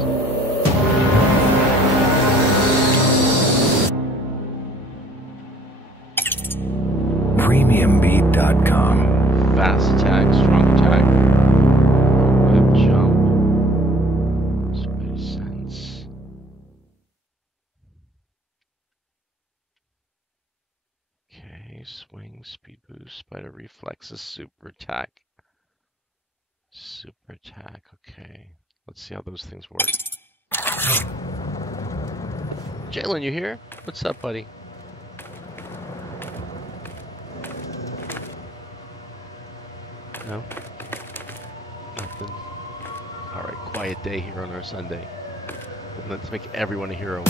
Premiumbeat.com. Fast attack, strong attack, web jump, space sense. Okay, swing, speed boost, spider reflexes, super attack. Super attack, okay. Let's see how those things work. Jalen, you here? What's up, buddy? No? Nothing. Alright, quiet day here on our Sunday. Let's make everyone a hero.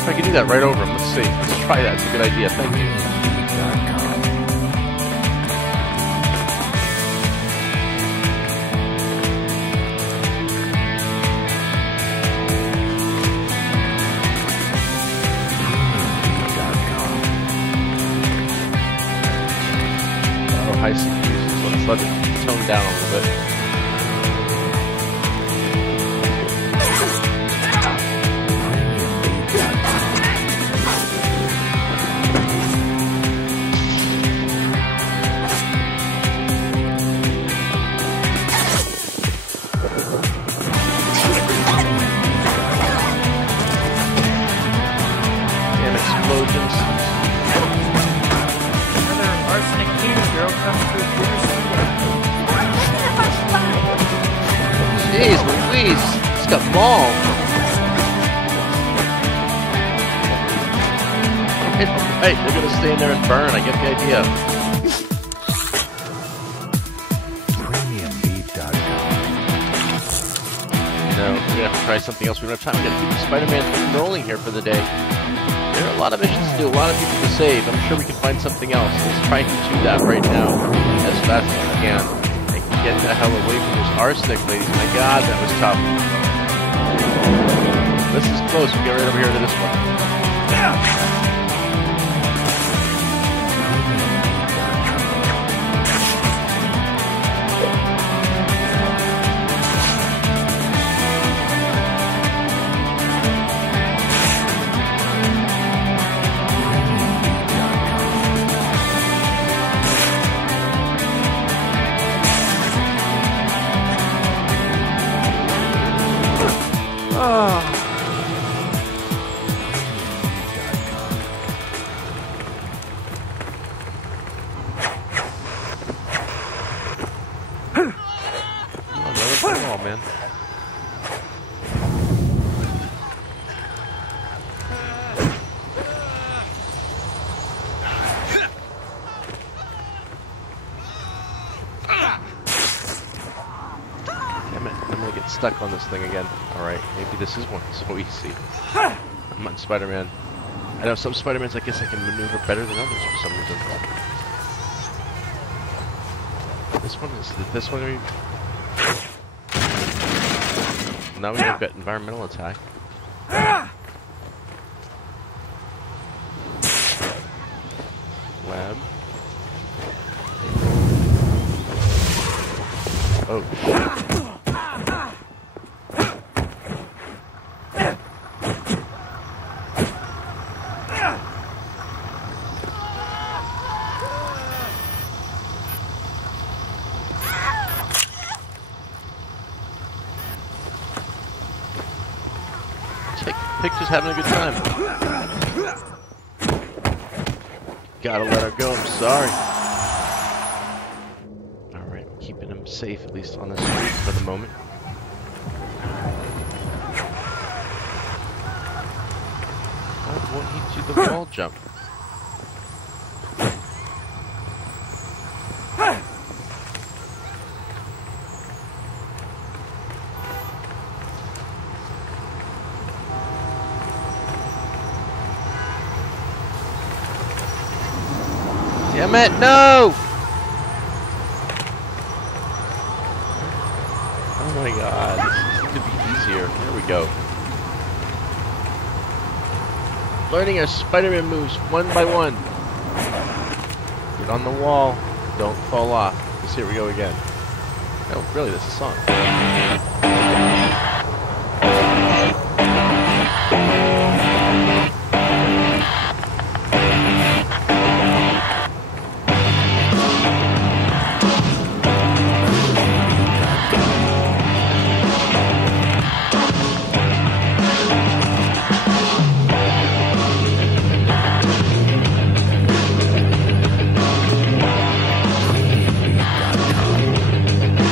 I can do that right over him. Let's see. Let's try that. It's a good idea. Thank you. high CPUs, so let's let it tone down a little bit. Jeez Louise, it's got mauled. Right, they're gonna stay in there and burn, I get the idea. No, we're gonna have to try something else. We don't have time. We're gonna keep the Spider-Man rolling here for the day. There are a lot of missions to do, a lot of people to save. I'm sure we can find something else. Let's try to do that right now as fast as we can. Get the hell away from this arsenic, ladies. My God, that was tough. This is close. We'll get right over here to this one. Man. Damn it, I'm gonna get stuck on this thing again. Alright, maybe this is one so easy. I'm on Spider-Man. I know some Spider-Mans I guess I can maneuver better than others for some reason. This one are you? Now we've got environmental attack. Web. Oh shit. Picture's having a good time. Gotta let her go, I'm sorry. Alright, keeping him safe, at least on the street for the moment. Why won't he do the wall jump? Damn it, no! Oh my God, this seems to be easier. There we go. Learning our Spider-Man moves one by one. Get on the wall, don't fall off. Let's here we go again. No, really, this is a song.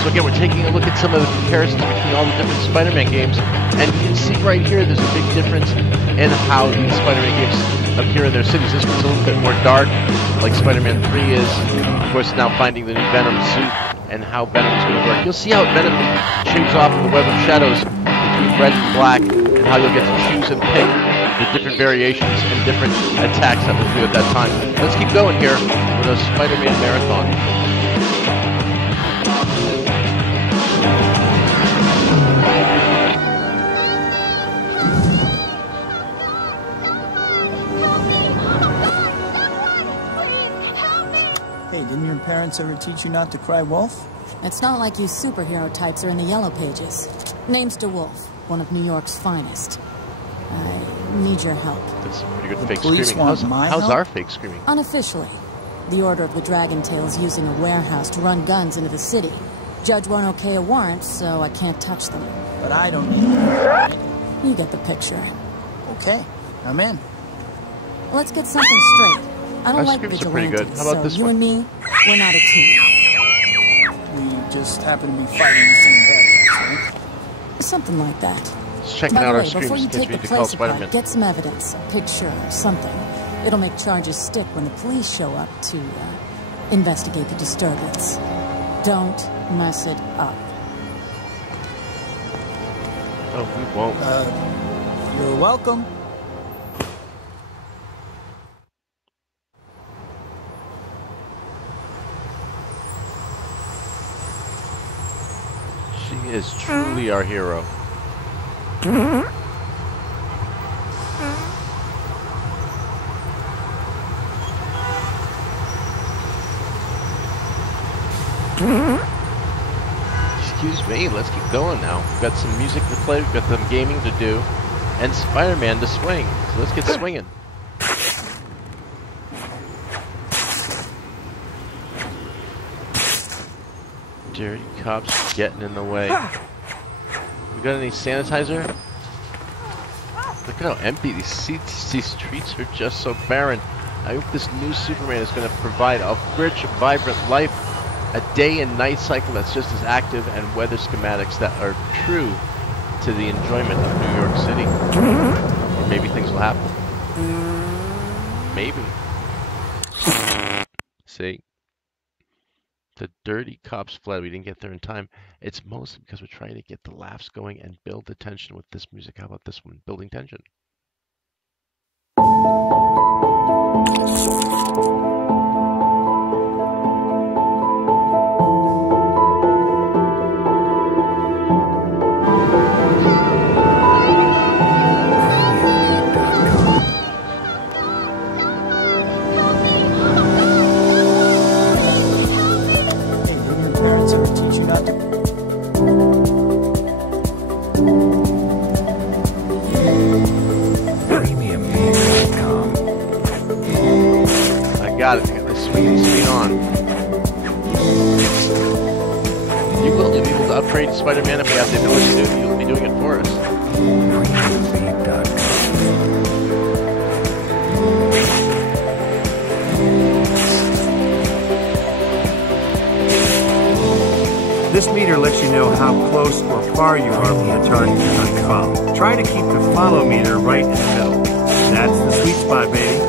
Again, we're taking a look at some of the comparisons between all the different Spider-Man games, and you can see right here there's a big difference in how these Spider-Man games appear in their cities. This one's a little bit more dark, like Spider-Man 3 is. Of course, now finding the new Venom suit and how Venom is going to work. You'll see how Venom shaves off in the Web of Shadows between red and black, and how you'll get to choose and pick the different variations and different attacks that we'll do at that time. Let's keep going here with a Spider-Man marathon. parents ever teach you not to cry wolf? It's not like you superhero types are in the yellow pages. Name's DeWolf, one of New York's finest. I need your help. That's some pretty good fake screaming. How's our fake screaming? Unofficially. The Order of the Dragon Tail's using a warehouse to run guns into the city. Judge won't okay a warrant, so I can't touch them. But I don't need it. You get the picture. Okay, I'm in. Let's get something straight. I don't like vigilantes, pretty good. How about so this you one? and me, we're not a team. We just happen to be fighting the same bad guys, right? Something like that. Just checking By out the our way, streams before you in case take we the need to call place Spider-Man. apart, get some evidence, a picture or something. It'll make charges stick when the police show up to investigate the disturbance. Don't mess it up. Oh, we won't. You're welcome. She is truly our hero. Excuse me, let's keep going now. We've got some music to play, we've got some gaming to do, and Spider-Man to swing. So let's get swinging. Dirty cops getting in the way. We got any sanitizer? Look at how empty these seats, these streets are just so barren. I hope this new Superman is going to provide a rich, vibrant life, a day and night cycle that's just as active, and weather schematics that are true to the enjoyment of New York City. Or maybe things will happen. Maybe. See? The dirty cops fled. We didn't get there in time. It's mostly because we're trying to get the laughs going and build the tension with this music. How about this one? Building tension. Got it. I got my swinging speed on. You will be able to upgrade Spider-Man if we have the ability to do it. You'll be doing it for us. This meter lets you know how close or far you are from the target you're trying to follow. Try to keep the follow meter right in the middle. That's the sweet spot, baby.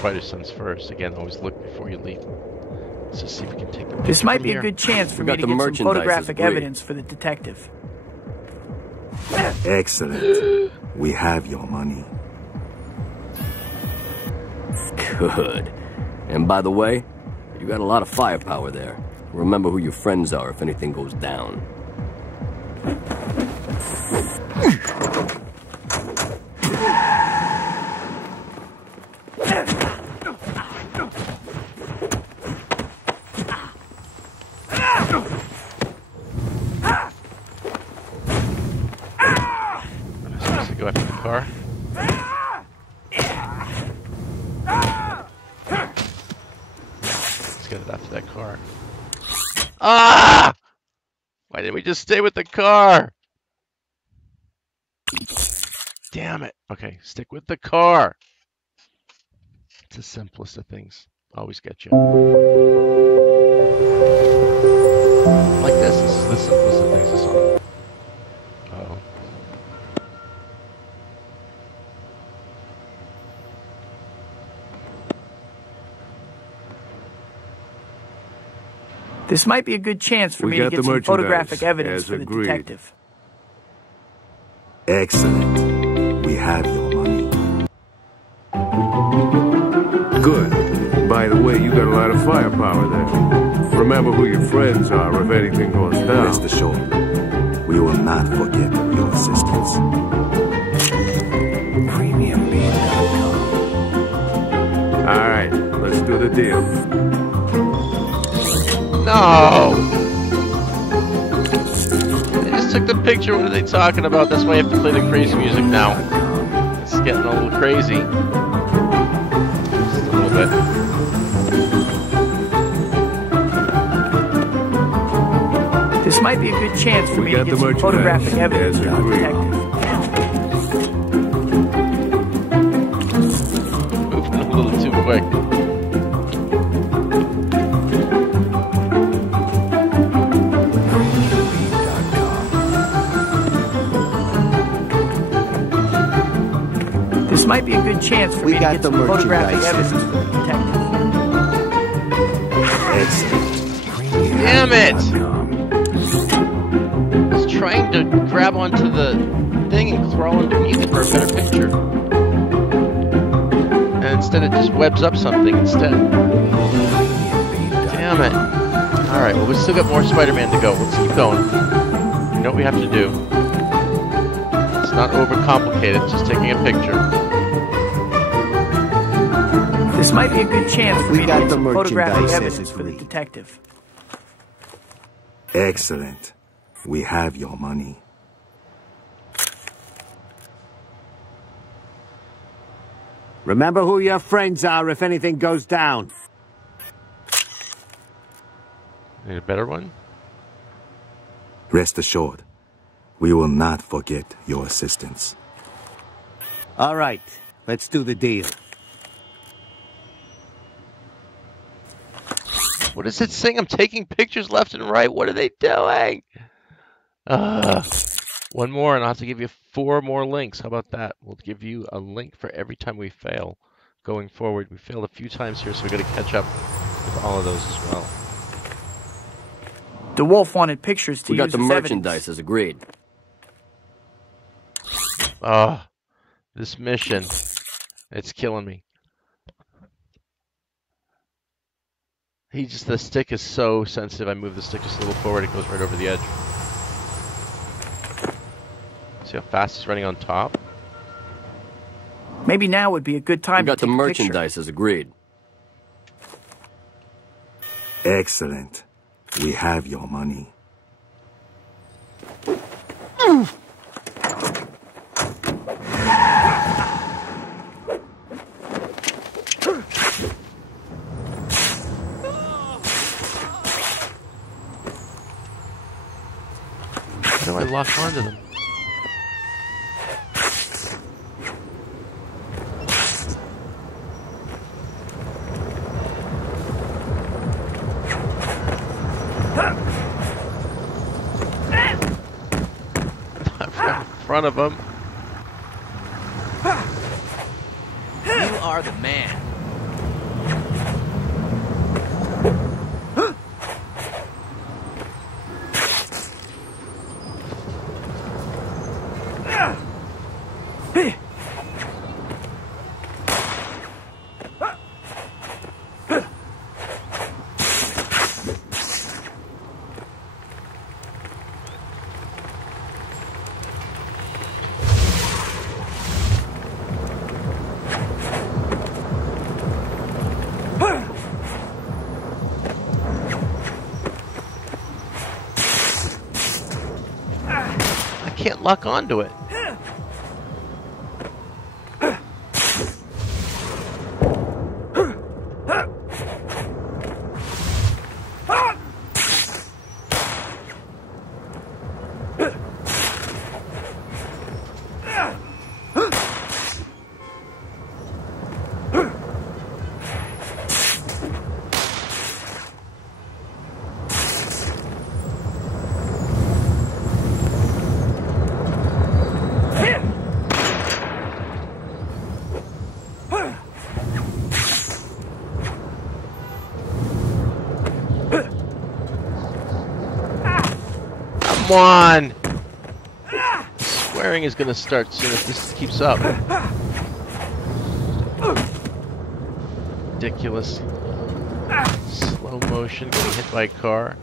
spider sense first. Again, always look before you leave. Let's just see if we can take the picture. This might from be here. a good chance for We me got to the get some merchandise photographic as agreed. evidence for the detective. Excellent. We have your money. Good. And by the way, you got a lot of firepower there. Remember who your friends are if anything goes down. I'm supposed to go after the car. Let's get it after that car. Ah! Why didn't we just stay with the car? Damn it. Okay, stick with the car. It's the simplest of things. Always get you. Like this is the simplest of things. This song. Uh-oh. This might be a good chance for We me to got get the some merchandise, photographic evidence as for the agreed. detective. Excellent. We have your money. Good. By the way, you got a lot of firepower there. Remember who your friends are if anything goes down. Rest assured, we will not forget your assistance. PremiumBeat.com. All right, let's do the deal. No! They just took the picture. What are they talking about? That's why you have to play the crazy music now. It's getting a little crazy. Just a little bit. This might be a good chance for me to got get the some merchandise, photographic evidence as for the agreed. detective. Moving a little too quick. This might be a good chance for me to got get the some photographic merchandise. evidence for the detective. Damn it! I was trying to grab onto the thing and crawl underneath it for a better picture. And instead it just webs up something instead. Damn it. Alright, well we still got more Spider-Man to go. Let's keep going. You know what we have to do. It's not overcomplicated, it's just taking a picture. This might be a good chance for We me to got get the some photographic merchandise as evidence for the agreed. detective. Excellent. We have your money. Remember who your friends are if anything goes down. Need a better one? Rest assured, we will not forget your assistance. All right, let's do the deal. What is it saying? I'm taking pictures left and right. What are they doing? One more, and I'll have to give you 4 more links. How about that? We'll give you a link for every time we fail going forward. We failed a few times here, so we got to catch up with all of those as well. DeWolf wanted pictures to We use got the as merchandise as agreed. This mission, it's killing me. The stick is so sensitive. I move the stick just a little forward, it goes right over the edge. See how fast he's running on top? evidence. Maybe now would be a good time We got to the take a picture. merchandise as agreed. Excellent. We have your money. How do I lock onto them? In front of them. You are the man. can't lock onto it. Come on! Swearing is gonna start soon if this keeps up. Ridiculous. Slow motion, getting hit by a car.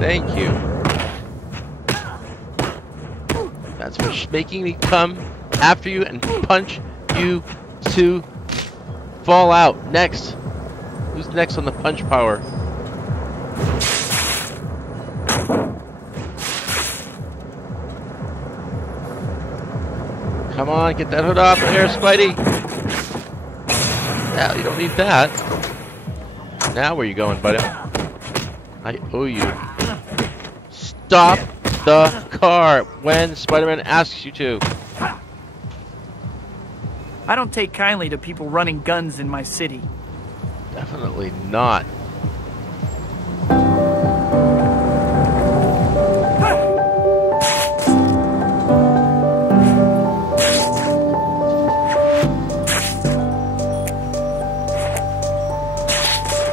Thank you. That's what's making me come after you and punch you to fall out. Next. Who's next on the punch power? Come on, get that hood off there, Spidey. Now you don't need that. Now where you going, buddy? I owe you. Stop the car when Spider-Man asks you to. I don't take kindly to people running guns in my city. Definitely not.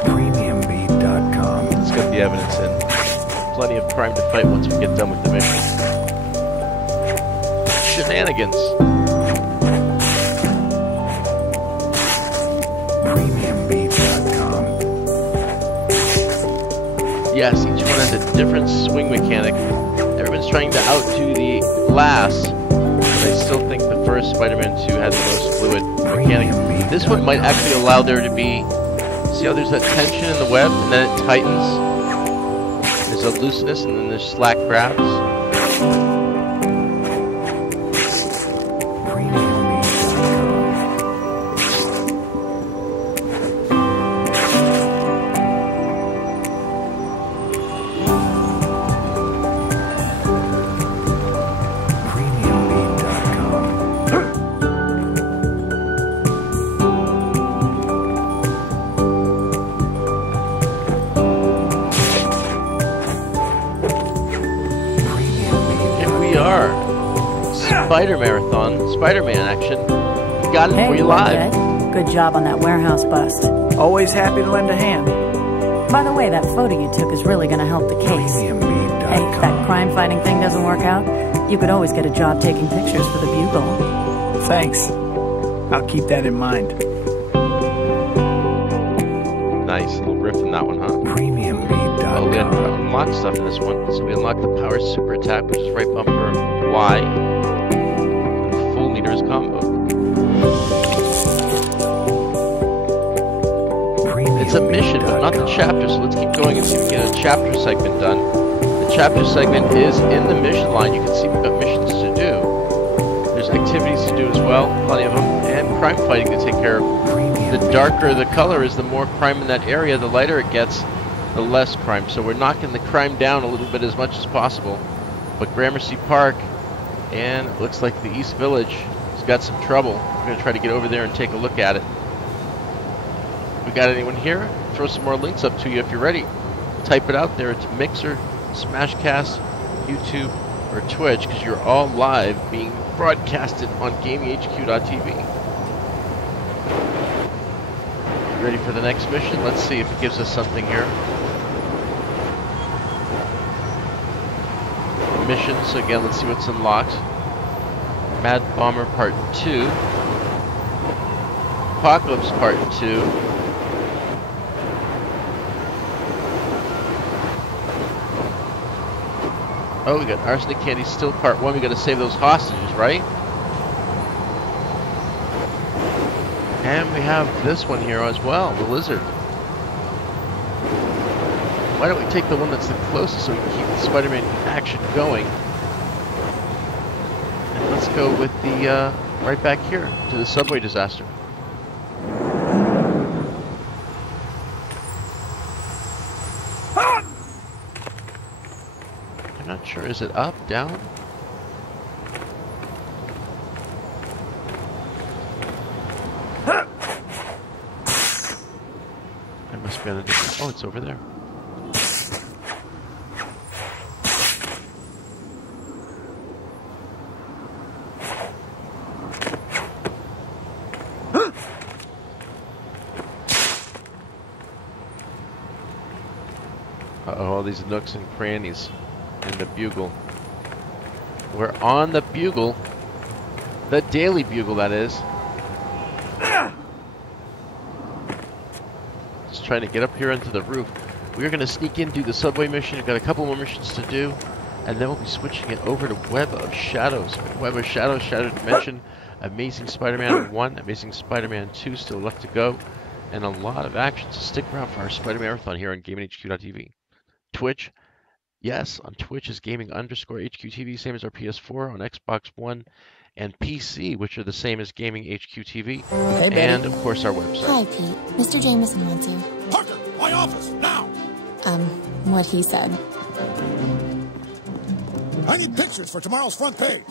Premiumbeat.com. Let's get the evidence in. Plenty of crime to fight once we get done with the mission. Shenanigans. Premiumbeat.com. Yes, each one has a different swing mechanic. Everyone's trying to outdo the last, but I still think the first Spider-Man 2 had the most fluid mechanic. This one might actually allow there to be... See how there's that tension in the web, and then it tightens? There's a looseness, and then there's slack grabs. Spider Marathon, Spider-Man action. We got it for you live. Good job on that warehouse bust. Always happy to lend a hand. By the way, that photo you took is really going to help the case. Hey, if that crime-fighting thing doesn't work out, you could always get a job taking pictures for the Bugle. Thanks. I'll keep that in mind. Nice little riff in that one, huh? Premiumbeat.com. Oh, we unlocked stuff in this one. So we unlocked the power super attack, which is right bumper Y. Meters combo. It's a mission, but not the chapter, so let's keep going and see if we get a chapter segment done. The chapter segment is in the mission line. You can see we've got missions to do. There's activities to do as well, plenty of them, and crime fighting to take care of. The darker the color is, the more crime in that area, the lighter it gets, the less crime. So we're knocking the crime down a little bit as much as possible. But Gramercy Park, and it looks like the East Village has got some trouble. We're going to try to get over there and take a look at it. We got anyone here? Throw some more links up to you if you're ready. Type it out there. It's Mixer, Smashcast, YouTube, or Twitch, because you're all live being broadcasted on GamingHQ.tv. Ready for the next mission? Let's see if it gives us something here. Missions, so again, let's see what's unlocked. Mad Bomber Part 2. Apocalypse Part 2. Oh, we got Arsenic Candy Still Part 1. We gotta save those hostages, right? And we have this one here as well, the Lizard. why don't we take the one that's the closest so we can keep the Spider-Man action going? And let's go with the right back here to the subway disaster. I'm not sure. Is it up, down? I must be on a different. Oh, it's over there. All these nooks and crannies in the Bugle. We're on the Bugle. The Daily Bugle, that is. Just trying to get up here into the roof. We're going to sneak in, do the subway mission. We've got a couple more missions to do. And then we'll be switching it over to Web of Shadows. Web of Shadows, Shattered Dimension, Amazing Spider-Man 1, Amazing Spider-Man 2 still left to go. And a lot of action, so stick around for our Spider-Man Marathon here on GamingHQ.tv. Twitch, yes, on Twitch is gaming_HQTV, same as our PS4, on Xbox One and PC, which are the same as Gaming HQ TV, and of course our website. Hi, Pete. Mr. Jameson wants you. Parker, my office, now! What he said. I need pictures for tomorrow's front page.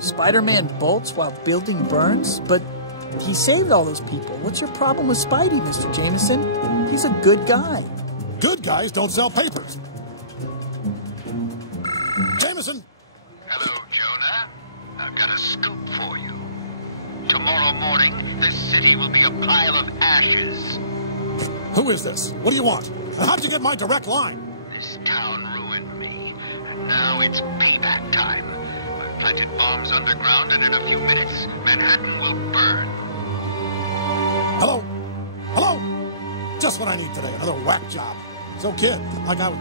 Spider-Man bolts while building burns? But he saved all those people. What's your problem with Spidey, Mr. Jameson? He's a good guy. Good guys don't sell papers. Jameson! Hello, Jonah. I've got a scoop for you. Tomorrow morning, this city will be a pile of ashes. Who is this? What do you want? And how'd you get my direct line? This town ruined me. And now it's payback time. I've planted bombs underground, and in a few minutes, Manhattan will burn. Hello? Hello? Just what I need today, another whack job. So, kid, I got...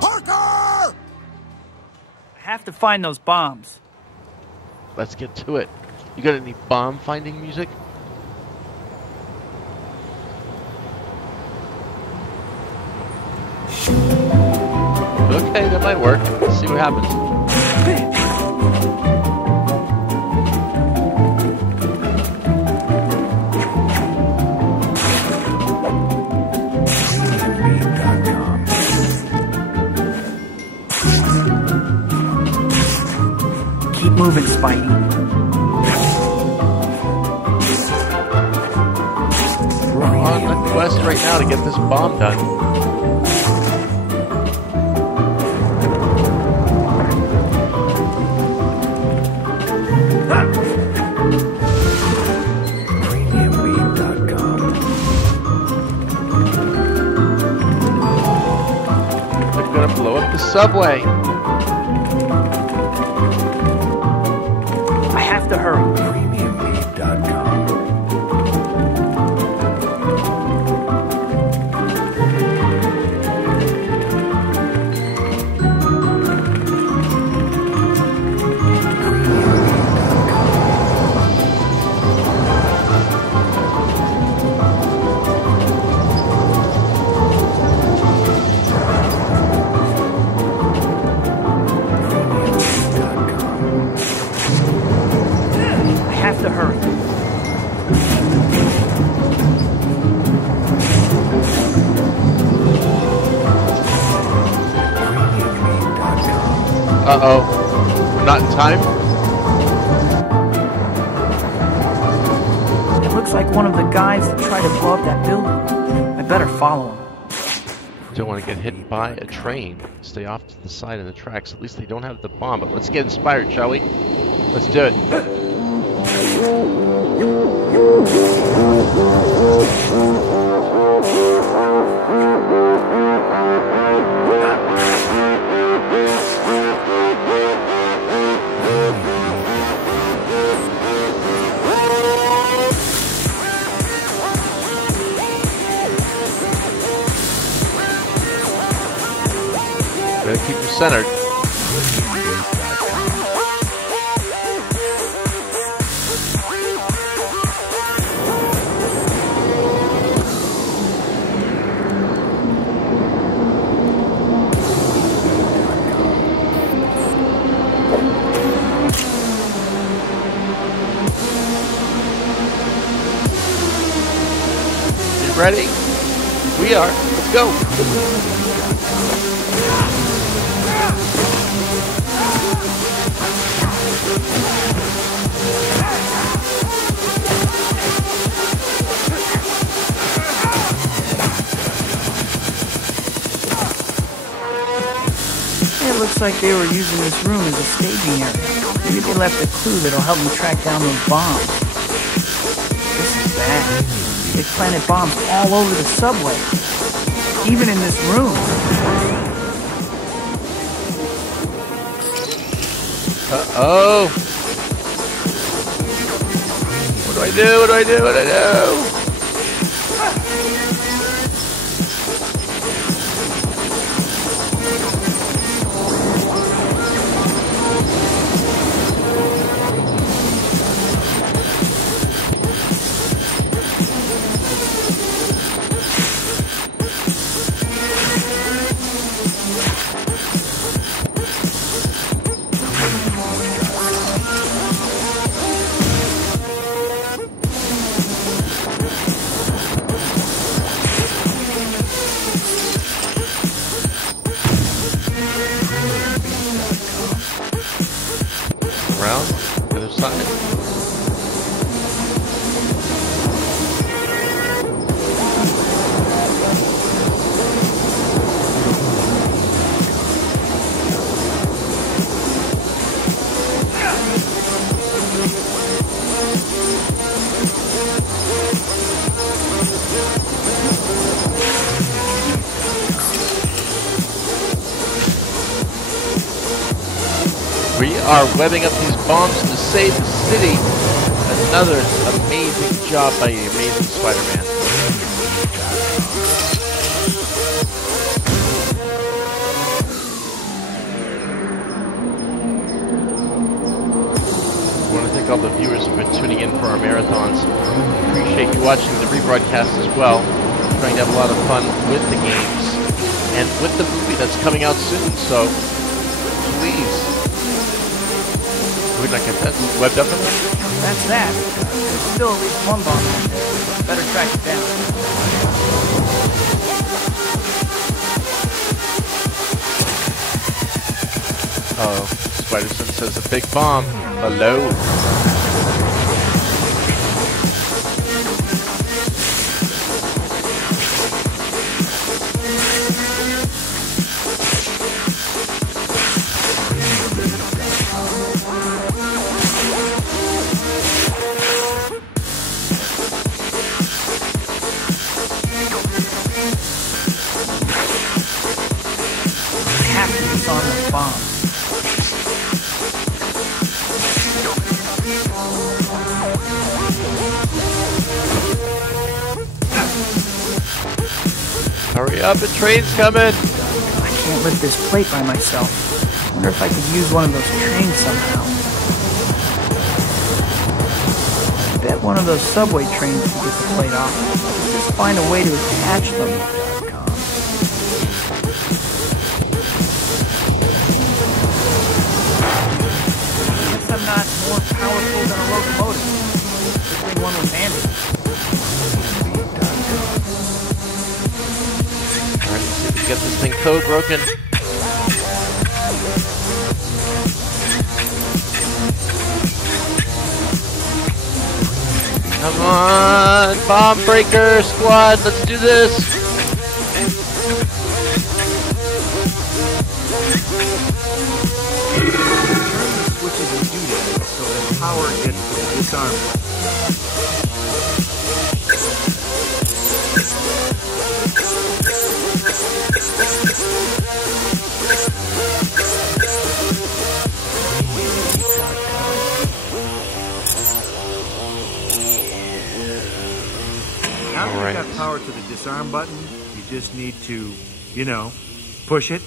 Parker! I have to find those bombs. Let's get to it. You got any bomb finding music? Okay, that might work. Let's see what happens. Keep moving, Spidey. We're on the quest right now to get this bomb done. They're gonna blow up the subway. To hurry. To hurry. Uh-oh. Not in time? It looks like one of the guys that tried to blow up that building. I better follow him. Don't want to get hit by a train. Stay off to the side of the tracks. At least they don't have the bomb, but let's get inspired, shall we? Let's do it. Gotta keep them centered. ready? We are. Let's go. It looks like they were using this room as a staging area. Maybe they left a clue that'll help them track down those bombs. This is bad. They planted bombs all over the subway. Even in this room. Uh-oh. What do I do? What do I do? What do I do? Around the other side. We are webbing up these bombs to save the city. Another amazing job by the amazing Spider-Man. I want to thank all the viewers who've been tuning in for our marathons. Appreciate you watching the rebroadcast as well. Trying to have a lot of fun with the games and with the movie that's coming out soon. So please. Like I said, webbed up in there? That's that. There's still at least one bomb in there. Better track it down. Oh, Spider-Man says a big bomb. Hello. On the bomb. Hurry up, a train's coming! I can't lift this plate by myself. I wonder if I could use one of those trains somehow. I bet one of those subway trains could get the plate off. Just find a way to attach them. Not more powerful than a locomotive. This big one was handy. Alright, let's see if we can get this thing code broken. Come on, bomb breaker squad, let's do this. Power gets to the disarm. Now that you've got power to the disarm button, you just need to, you know, push it.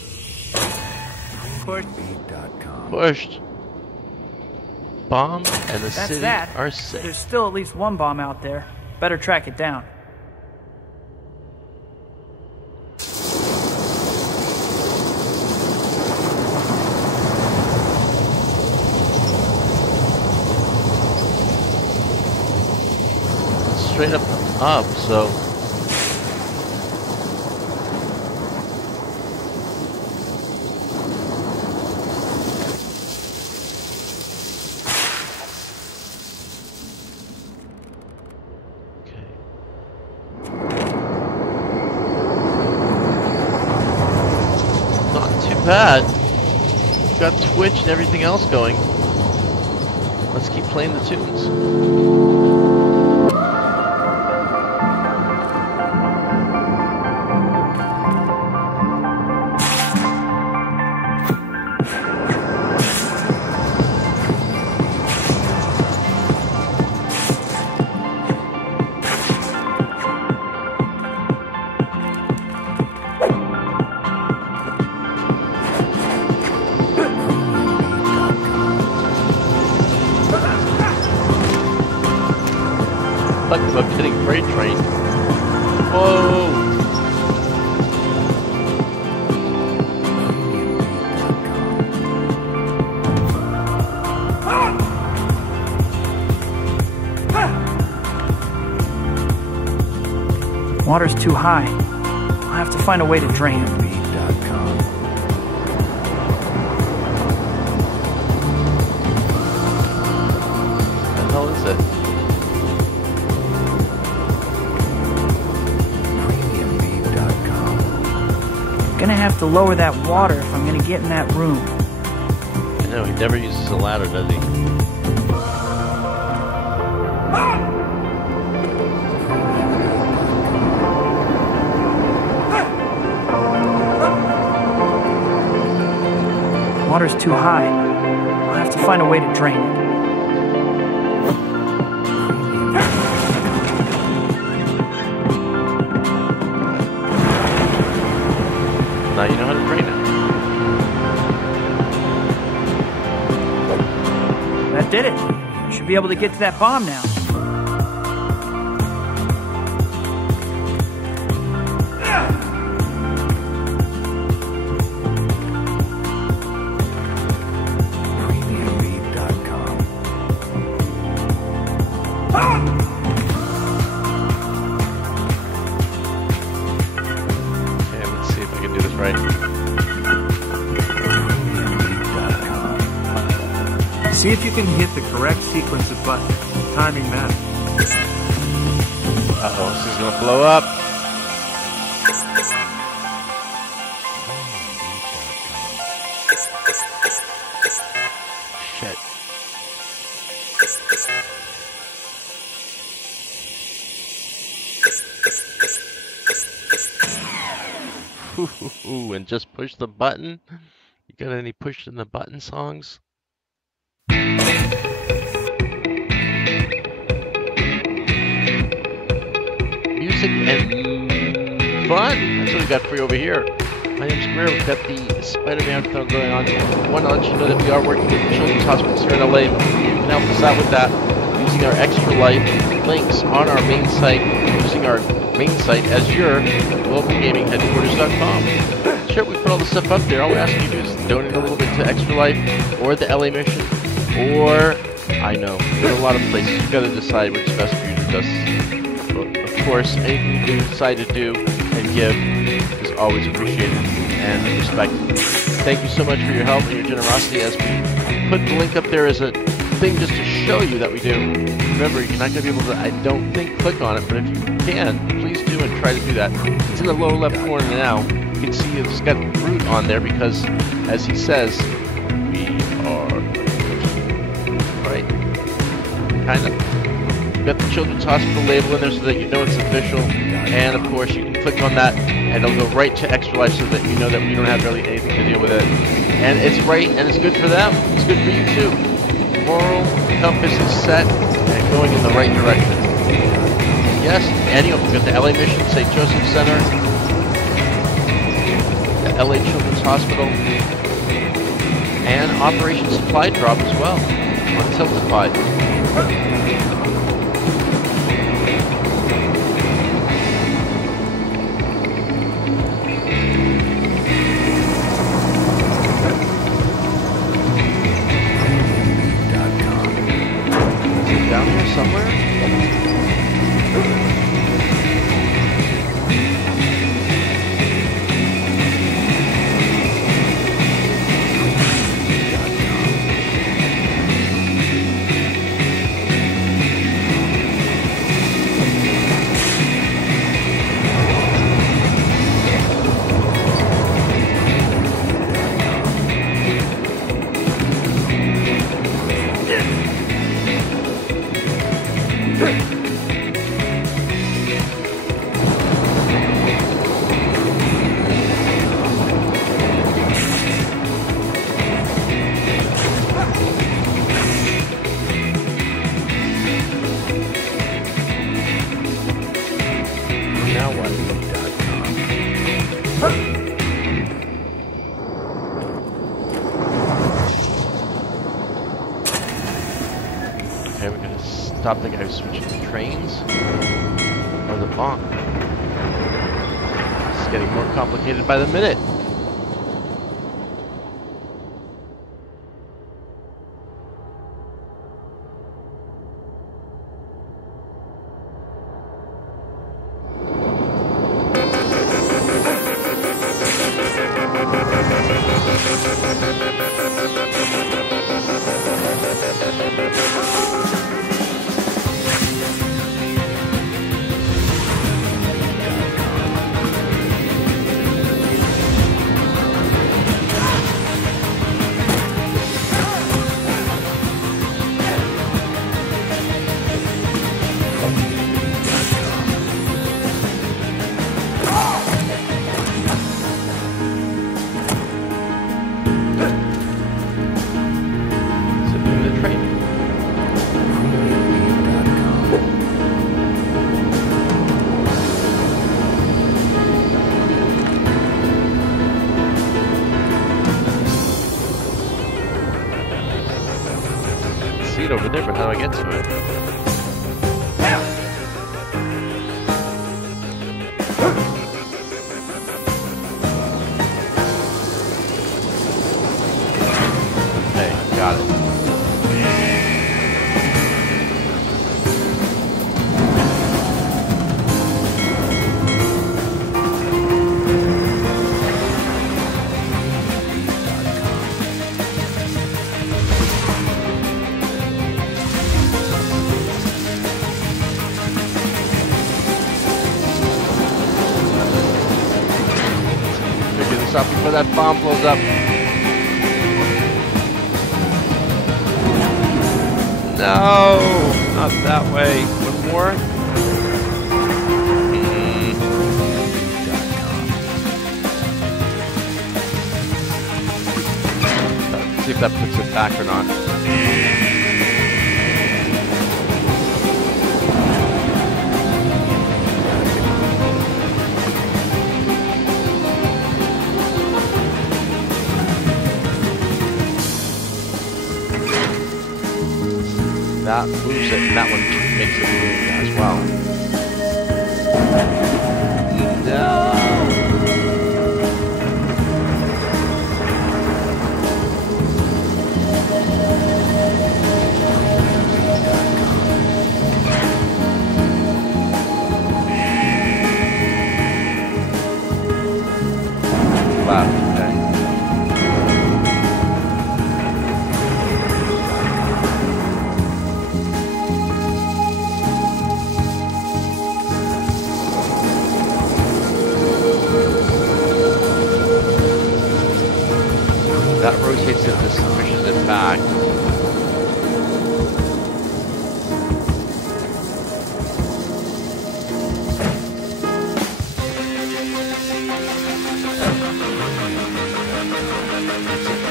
Pushed. Bomb and the That's city that. are safe. There's still at least one bomb out there. Better track it down. Straight up, so that, we've got Twitch and everything else going. Let's keep playing the tunes. Talking about getting freight train. Whoa! Water's too high. I'll have to find a way to drain it. What the hell is it? Gonna have to lower that water if I'm gonna get in that room. I know, he never uses a ladder, does he? Water's too high. I'll have to find a way to drain it. Now you know how to drain it. That did it. I should be able to get to that bomb now. See if you can hit the correct sequence of buttons. Timing matters. Uh-oh, this is gonna blow up. Shit. Ooh, and just push the button. You got any push in the button songs? Music and fun. That's what we got for you over here. My name's Greer. We've got the Spider-Man thing going on. I want to let you know that we are working with the Children's Hospitals here in LA. You can help us out with that using our Extra Life links on our main site, using our main site as your local gaming headquarters.com. Sure, we put all the stuff up there. All we ask you to do is donate a little bit to Extra Life or the LA Mission. Or, I know, there's a lot of places. You've got to decide which is best for you to do. But of course, anything you decide to do and give is always appreciated and respected. Thank you so much for your help and your generosity as we put the link up there as a thing just to show you that we do. Remember, you're not going to be able to, I don't think, click on it, but if you can, please do and try to do that. It's in the lower left corner now. You can see it's got root on there because, as he says, we are... right? Kind of. You've got the Children's Hospital label in there so that you know it's official. And of course, you can click on that and it'll go right to Extra Life so that you know that we don't have really anything to deal with it. And it's right and it's good for them. It's good for you too. Moral compass is set and going in the right direction. Yes, and you've got the LA Mission, St. Joseph Center, the LA Children's Hospital, and Operation Supply Drop as well. Untiltified. Is it down here somewhere? Now what? Okay, we're gonna stop the guy who's switching the trains or the bomb. It's getting more complicated by the minute. Over there, but how do I get to it? Okay, got it. Up before that bomb blows up. No, not that way. One more. Let's see if that puts it back or not. That moves it, and that one makes it move as well. No! Wow, okay. That rotates it, this pushes it back.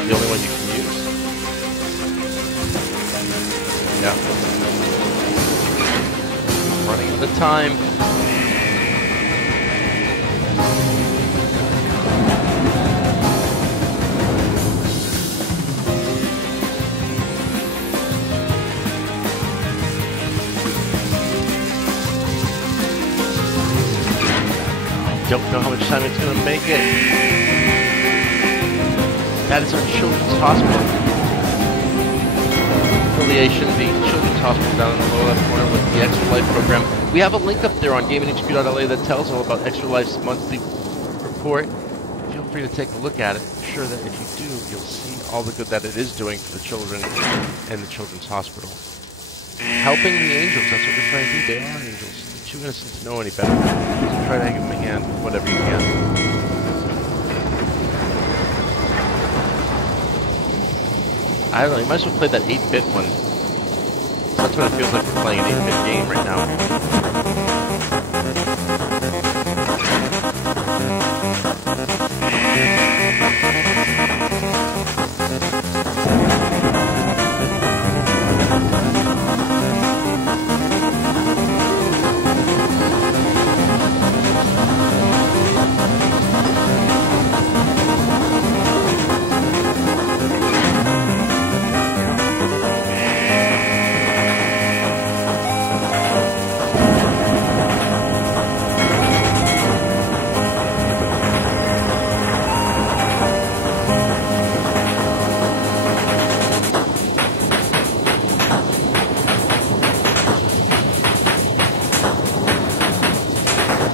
The only one you can use. Yeah. Running out of time. Don't know how much time it's going to make it. That is our Children's Hospital. Affiliation, the Children's Hospital down in the lower left corner with the Extra Life program. We have a link up there on GamingHQ.LA that tells all about Extra Life's monthly report. Feel free to take a look at it. I'm sure that if you do, you'll see all the good that it is doing for the children and the Children's Hospital. Helping the angels, that's what we're trying to do. They are angels. They're too innocent to know any better. So try to give them a hand with whatever you can. I don't know, you might as well play that 8-bit one. That's what it feels like we're playing an 8-bit game right now.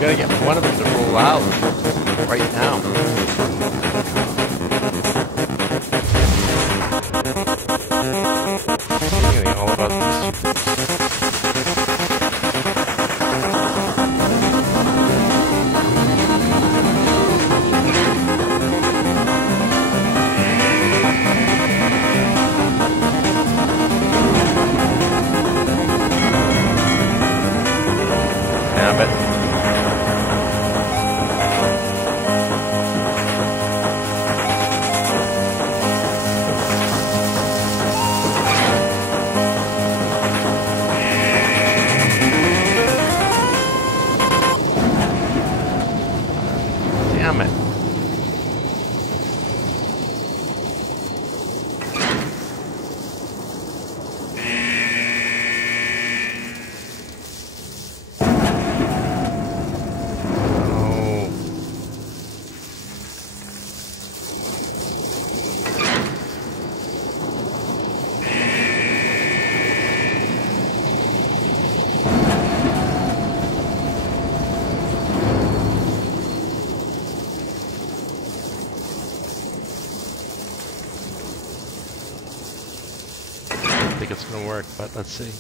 gotta get one of them to roll out right now. Getting all about these. Damn it. Damn it. I think it's gonna work, but let's see.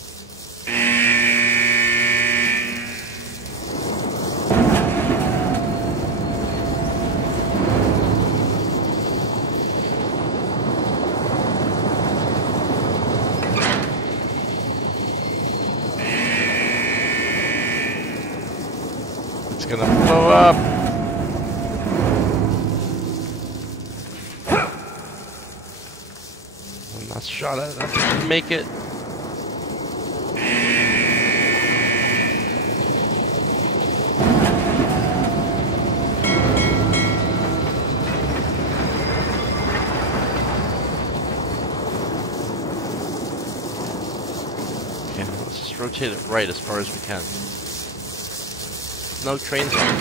It's gonna blow up. Last shot at it. Make it. Okay, let's just rotate it right as far as we can. No trains on.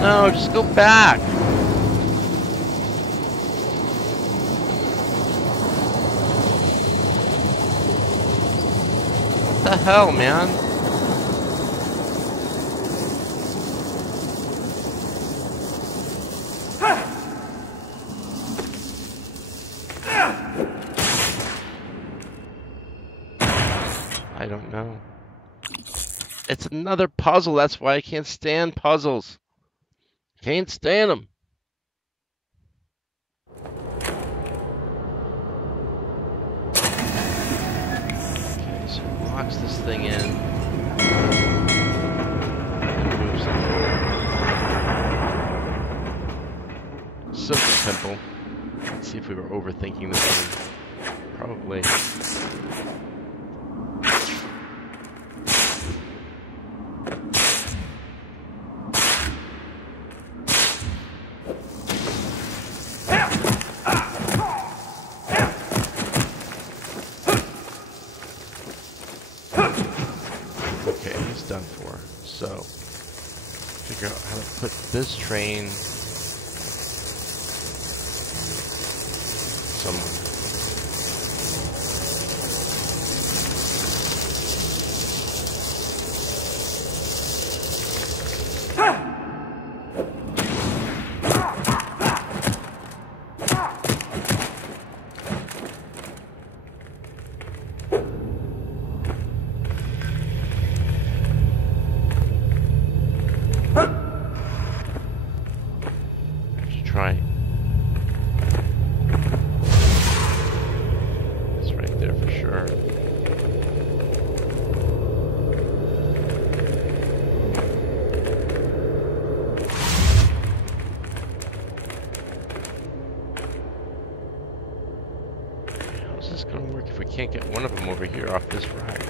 No, just go back. What the hell, man? I don't know. It's another puzzle. That's why I can't stand puzzles. Can't stand them. Okay, so it locks this thing in. And moves it. Simple, simple. Let's see if we were overthinking this one. Probably. Done for. So, figure out how to put this train somewhere. Try. It's right there for sure. How's this gonna work if we can't get one of them over here off this rack?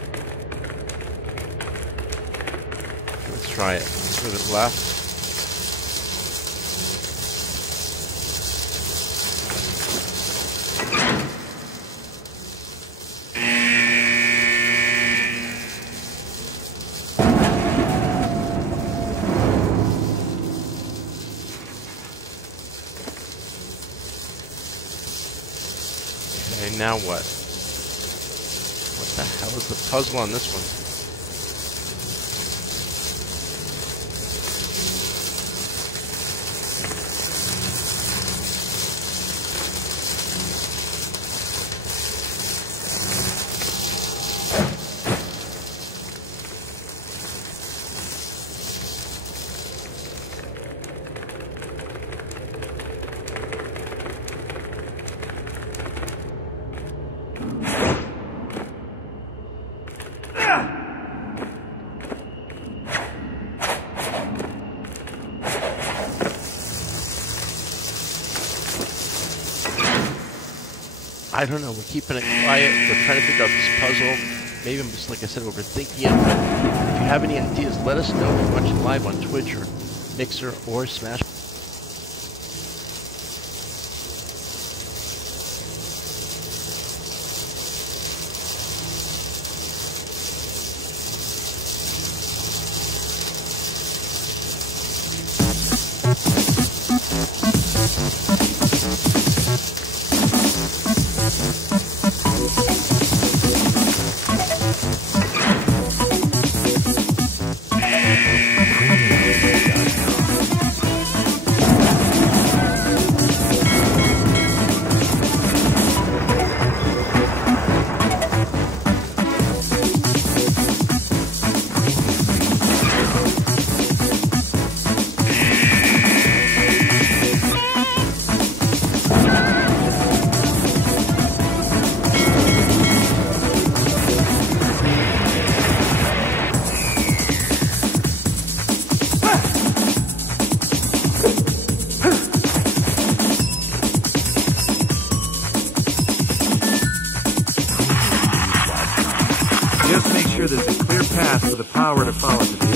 Let's try it. Let's move it left. Okay, now what? What the hell is the puzzle on this one? I don't know, we're keeping it quiet, we're trying to figure out this puzzle. Maybe I'm just, like I said, overthinking it, but if you have any ideas, let us know if you're watching live on Twitch or Mixer or Smash. Just make sure there's a clear path for the power to follow to the end.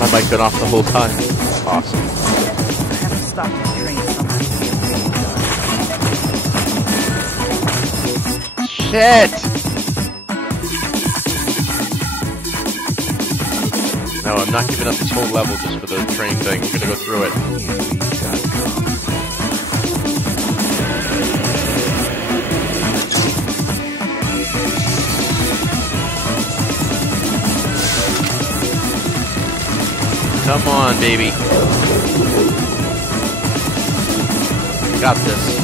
My mic been off the whole time. Awesome. I have to stop this train somehow. Shit! No, I'm not giving up this whole level just for the train thing. We're gonna go through it. Come on, baby. Got this.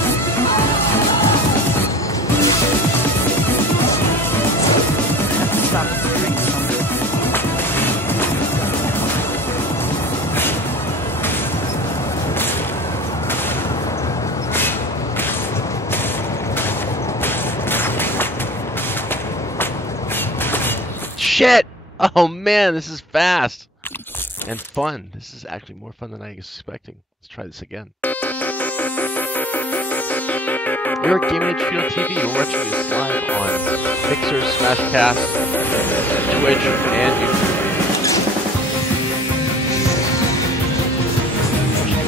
Shit! Oh man, this is fast and fun. This is actually more fun than I was expecting. Let's try this again. You're at Gaming HQ TV. We're watching this live on Mixer, Smashcast, Twitch, and YouTube.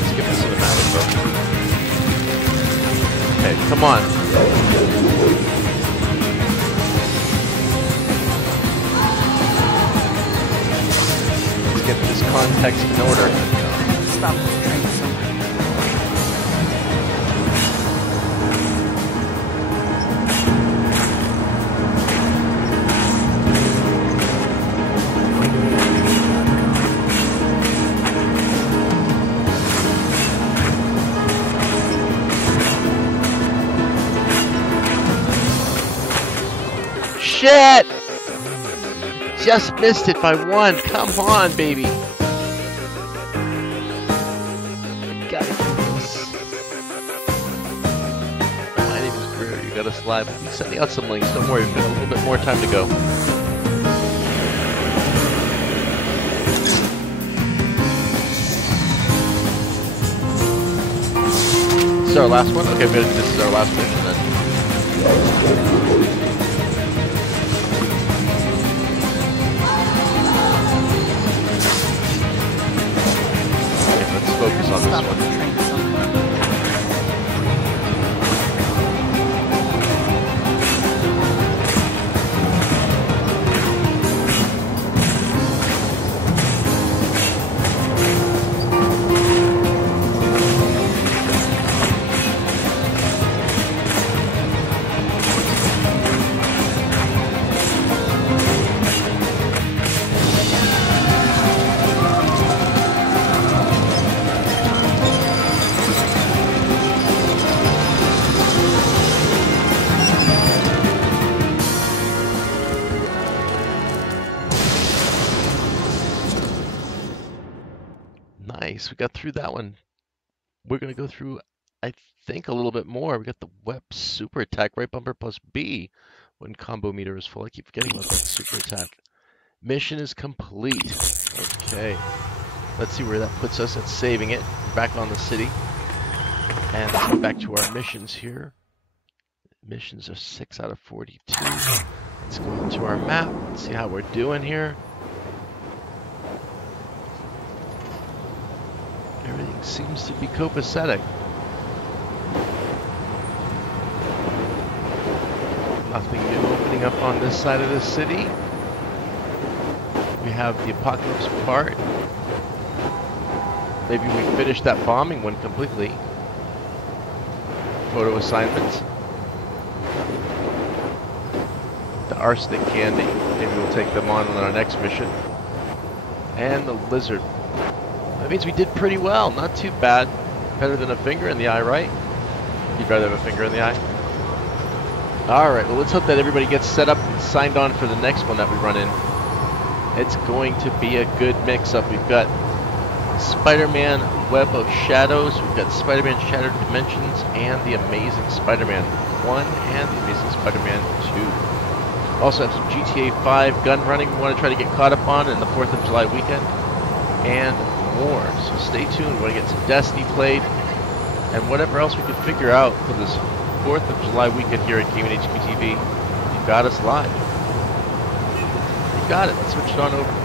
Skip the cinematic, bro. Okay, come on. Get this context in order. Stop this train Shit! Just missed it by one. Come on, baby. Gotta do this. My name is Greer. You got us live. I'll be sending out some links. Don't worry, we've got a little bit more time to go. This is our last one? Okay, good. This is our last mission then. Focus on this one. Nice, we got through that one. We're going to go through, I think, a little bit more. We got the web super attack, right bumper plus B when combo meter is full. I keep forgetting about that super attack. Mission is complete. Okay, let's see where that puts us. That's saving it. We're back on the city. And let's go back to our missions here. Missions are 6 out of 42. Let's go into our map. Let's see how we're doing here. Everything seems to be copacetic. Nothing new opening up on this side of the city. We have the apocalypse part. Maybe we finish that bombing one completely. Photo assignments. The arsenic candy. Maybe we'll take them on our next mission. And the lizard. That means we did pretty well. Not too bad. Better than a finger in the eye, right? You'd rather have a finger in the eye? Alright, well let's hope that everybody gets set up and signed on for the next one that we run in. It's going to be a good mix-up. We've got Spider-Man Web of Shadows, we've got Spider-Man Shattered Dimensions, and the Amazing Spider-Man 1 and the Amazing Spider-Man 2. Also have some GTA 5 gun running we want to try to get caught up on in the 4th of July weekend. And more. So stay tuned. We want to get some Destiny played and whatever else we could figure out for this 4th of July weekend here at Gaming HQ TV. You got us live. You got it. Let's switch it on over.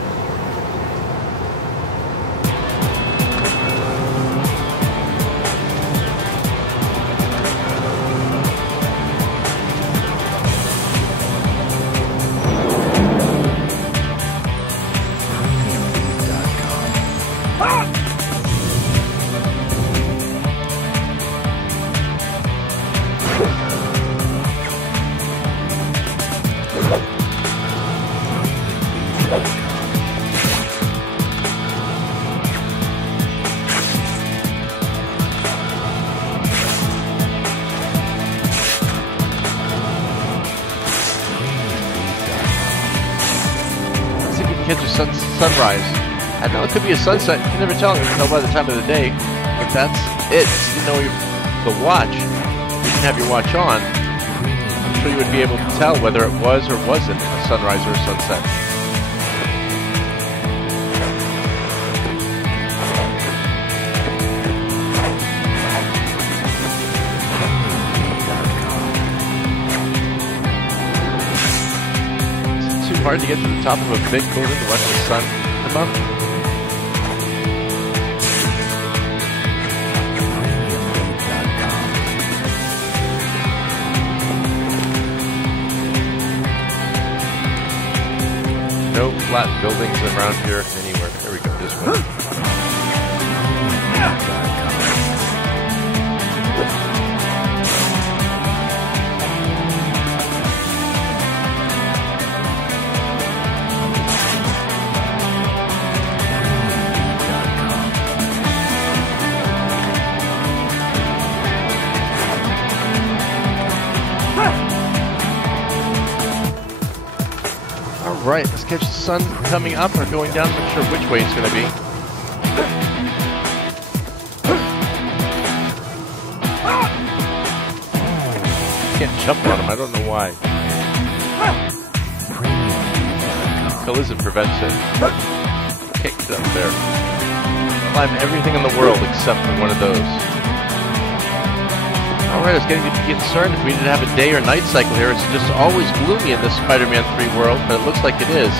sunrise. I know it could be a sunset. You can never tell. You can tell by the time of the day. If that's it, you know the watch. You can have your watch on. I'm sure you would be able to tell whether it was or wasn't a sunrise or a sunset. Is it too hard to get to the top of a big building to watch the sun come up? No flat buildings around here anywhere. There we go, this one. Right, let's catch the sun coming up or going down. I'm not sure which way it's going to be. Can't jump on him, I don't know why. Collision prevents it. Kicked up there. Climb everything in the world except for one of those. Alright, it's getting to be concerned if we didn't have a day or night cycle here. It's just always gloomy in this Spider-Man 3 world, but it looks like it is.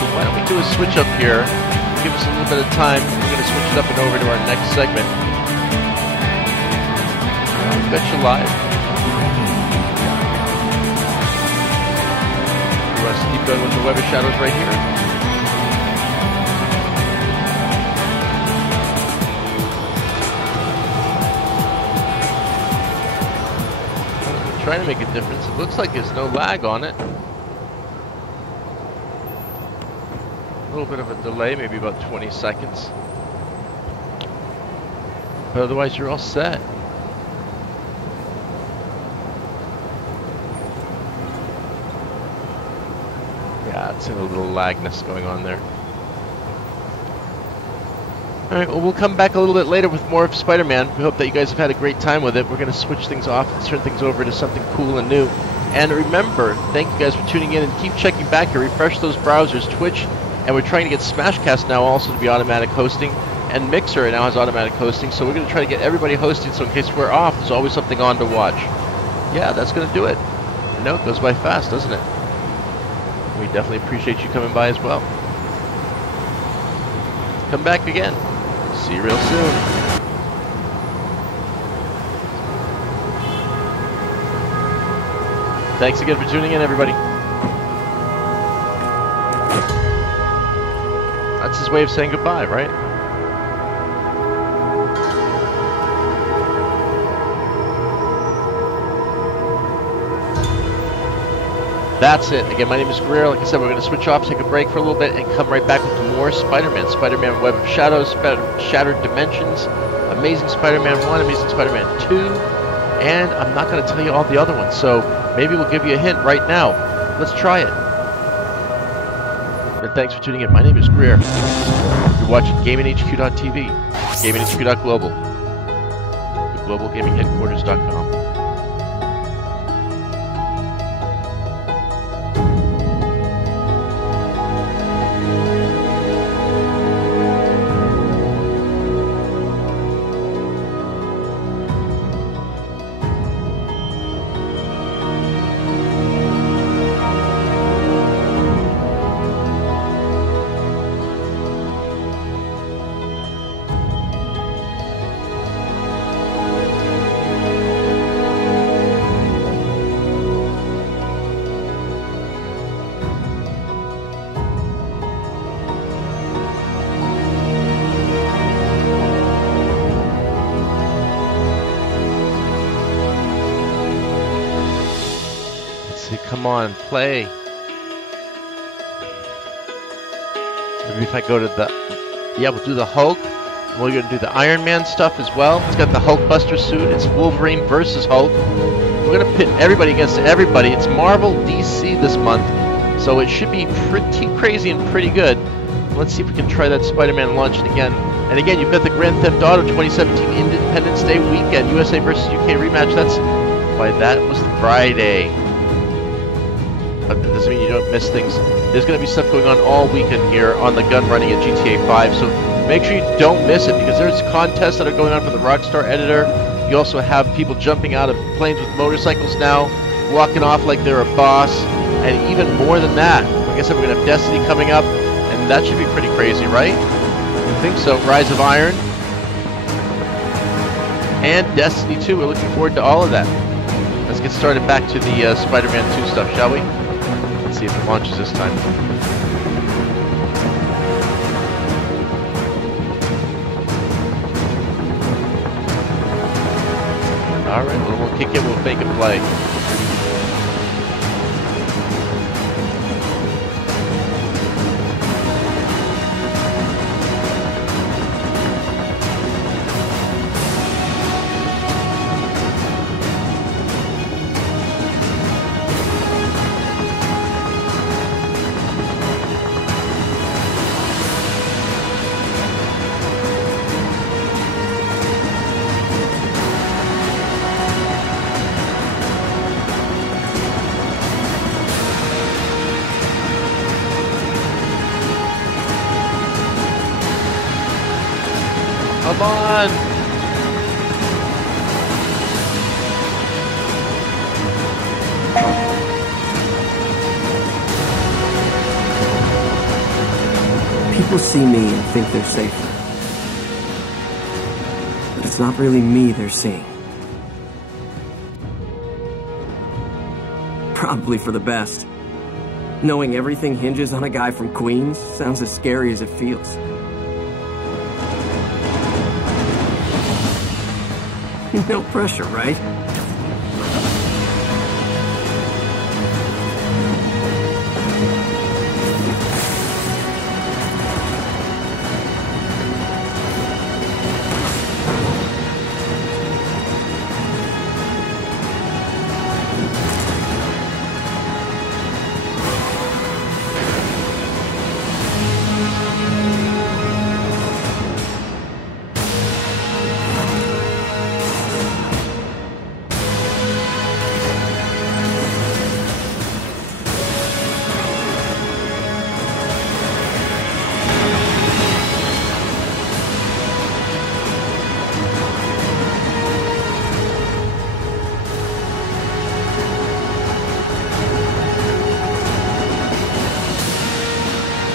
So why don't we do a switch up here, give us a little bit of time. We're going to switch it up and over to our next segment. I'll bet you live. You want us to keep going with the Web of Shadows right here? Trying to make a difference. It looks like there's no lag on it. A little bit of a delay, maybe about 20 seconds. But otherwise you're all set. Yeah, it's a little lagness going on there. Alright, well, we'll come back a little bit later with more of Spider-Man. We hope that you guys have had a great time with it. We're going to switch things off and turn things over to something cool and new. And remember, thank you guys for tuning in and keep checking back here. Refresh those browsers, Twitch, and we're trying to get Smashcast now also to be automatic hosting. And Mixer now has automatic hosting, so we're going to try to get everybody hosted so in case we're off, there's always something on to watch. Yeah, that's going to do it. I know it goes by fast, doesn't it? We definitely appreciate you coming by as well. Come back again. See you real soon. Thanks again for tuning in, everybody. That's his way of saying goodbye, right? That's it. Again, my name is Greer. Like I said, we're going to switch off, take a break for a little bit, and come right back with more Spider-Man. Spider-Man Web of Shadows, Shattered Dimensions, Amazing Spider-Man 1, Amazing Spider-Man 2, and I'm not going to tell you all the other ones, so maybe we'll give you a hint right now. Let's try it. And thanks for tuning in. My name is Greer. You're watching GamingHQ.tv, GamingHQ.global, the GlobalGamingHeadquarters.com. Come on, play. Maybe if I go to the... Yeah, we'll do the Hulk. We're going to do the Iron Man stuff as well. It's got the Hulkbuster suit. It's Wolverine versus Hulk. We're going to pit everybody against everybody. It's Marvel DC this month, so it should be pretty crazy and pretty good. Let's see if we can try that Spider-Man launch again. And again, you've got the Grand Theft Auto 2017 Independence Day weekend, USA versus UK rematch. That's why that was Friday. But that doesn't mean you don't miss things. There's going to be stuff going on all weekend here on the gun running at GTA 5, so make sure you don't miss it, because there's contests that are going on for the Rockstar editor. You also have people jumping out of planes with motorcycles now, walking off like they're a boss, and even more than that. Like I said, we're going to have Destiny coming up, and that should be pretty crazy, right? I think so. Rise of Iron. And Destiny 2. We're looking forward to all of that. Let's get started back to the Spider-Man 2 stuff, shall we? Let's see if it launches this time. Alright, well, we'll kick it, we'll make it play. Come on! People see me and think they're safer. But it's not really me they're seeing. Probably for the best. Knowing everything hinges on a guy from Queens sounds as scary as it feels. No pressure, right?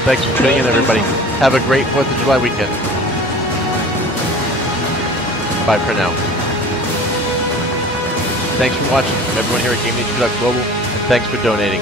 Thanks for tuning in, everybody. Have a great 4th of July weekend. Bye for now. Thanks for watching. From everyone here at GameNation.Global, and thanks for donating.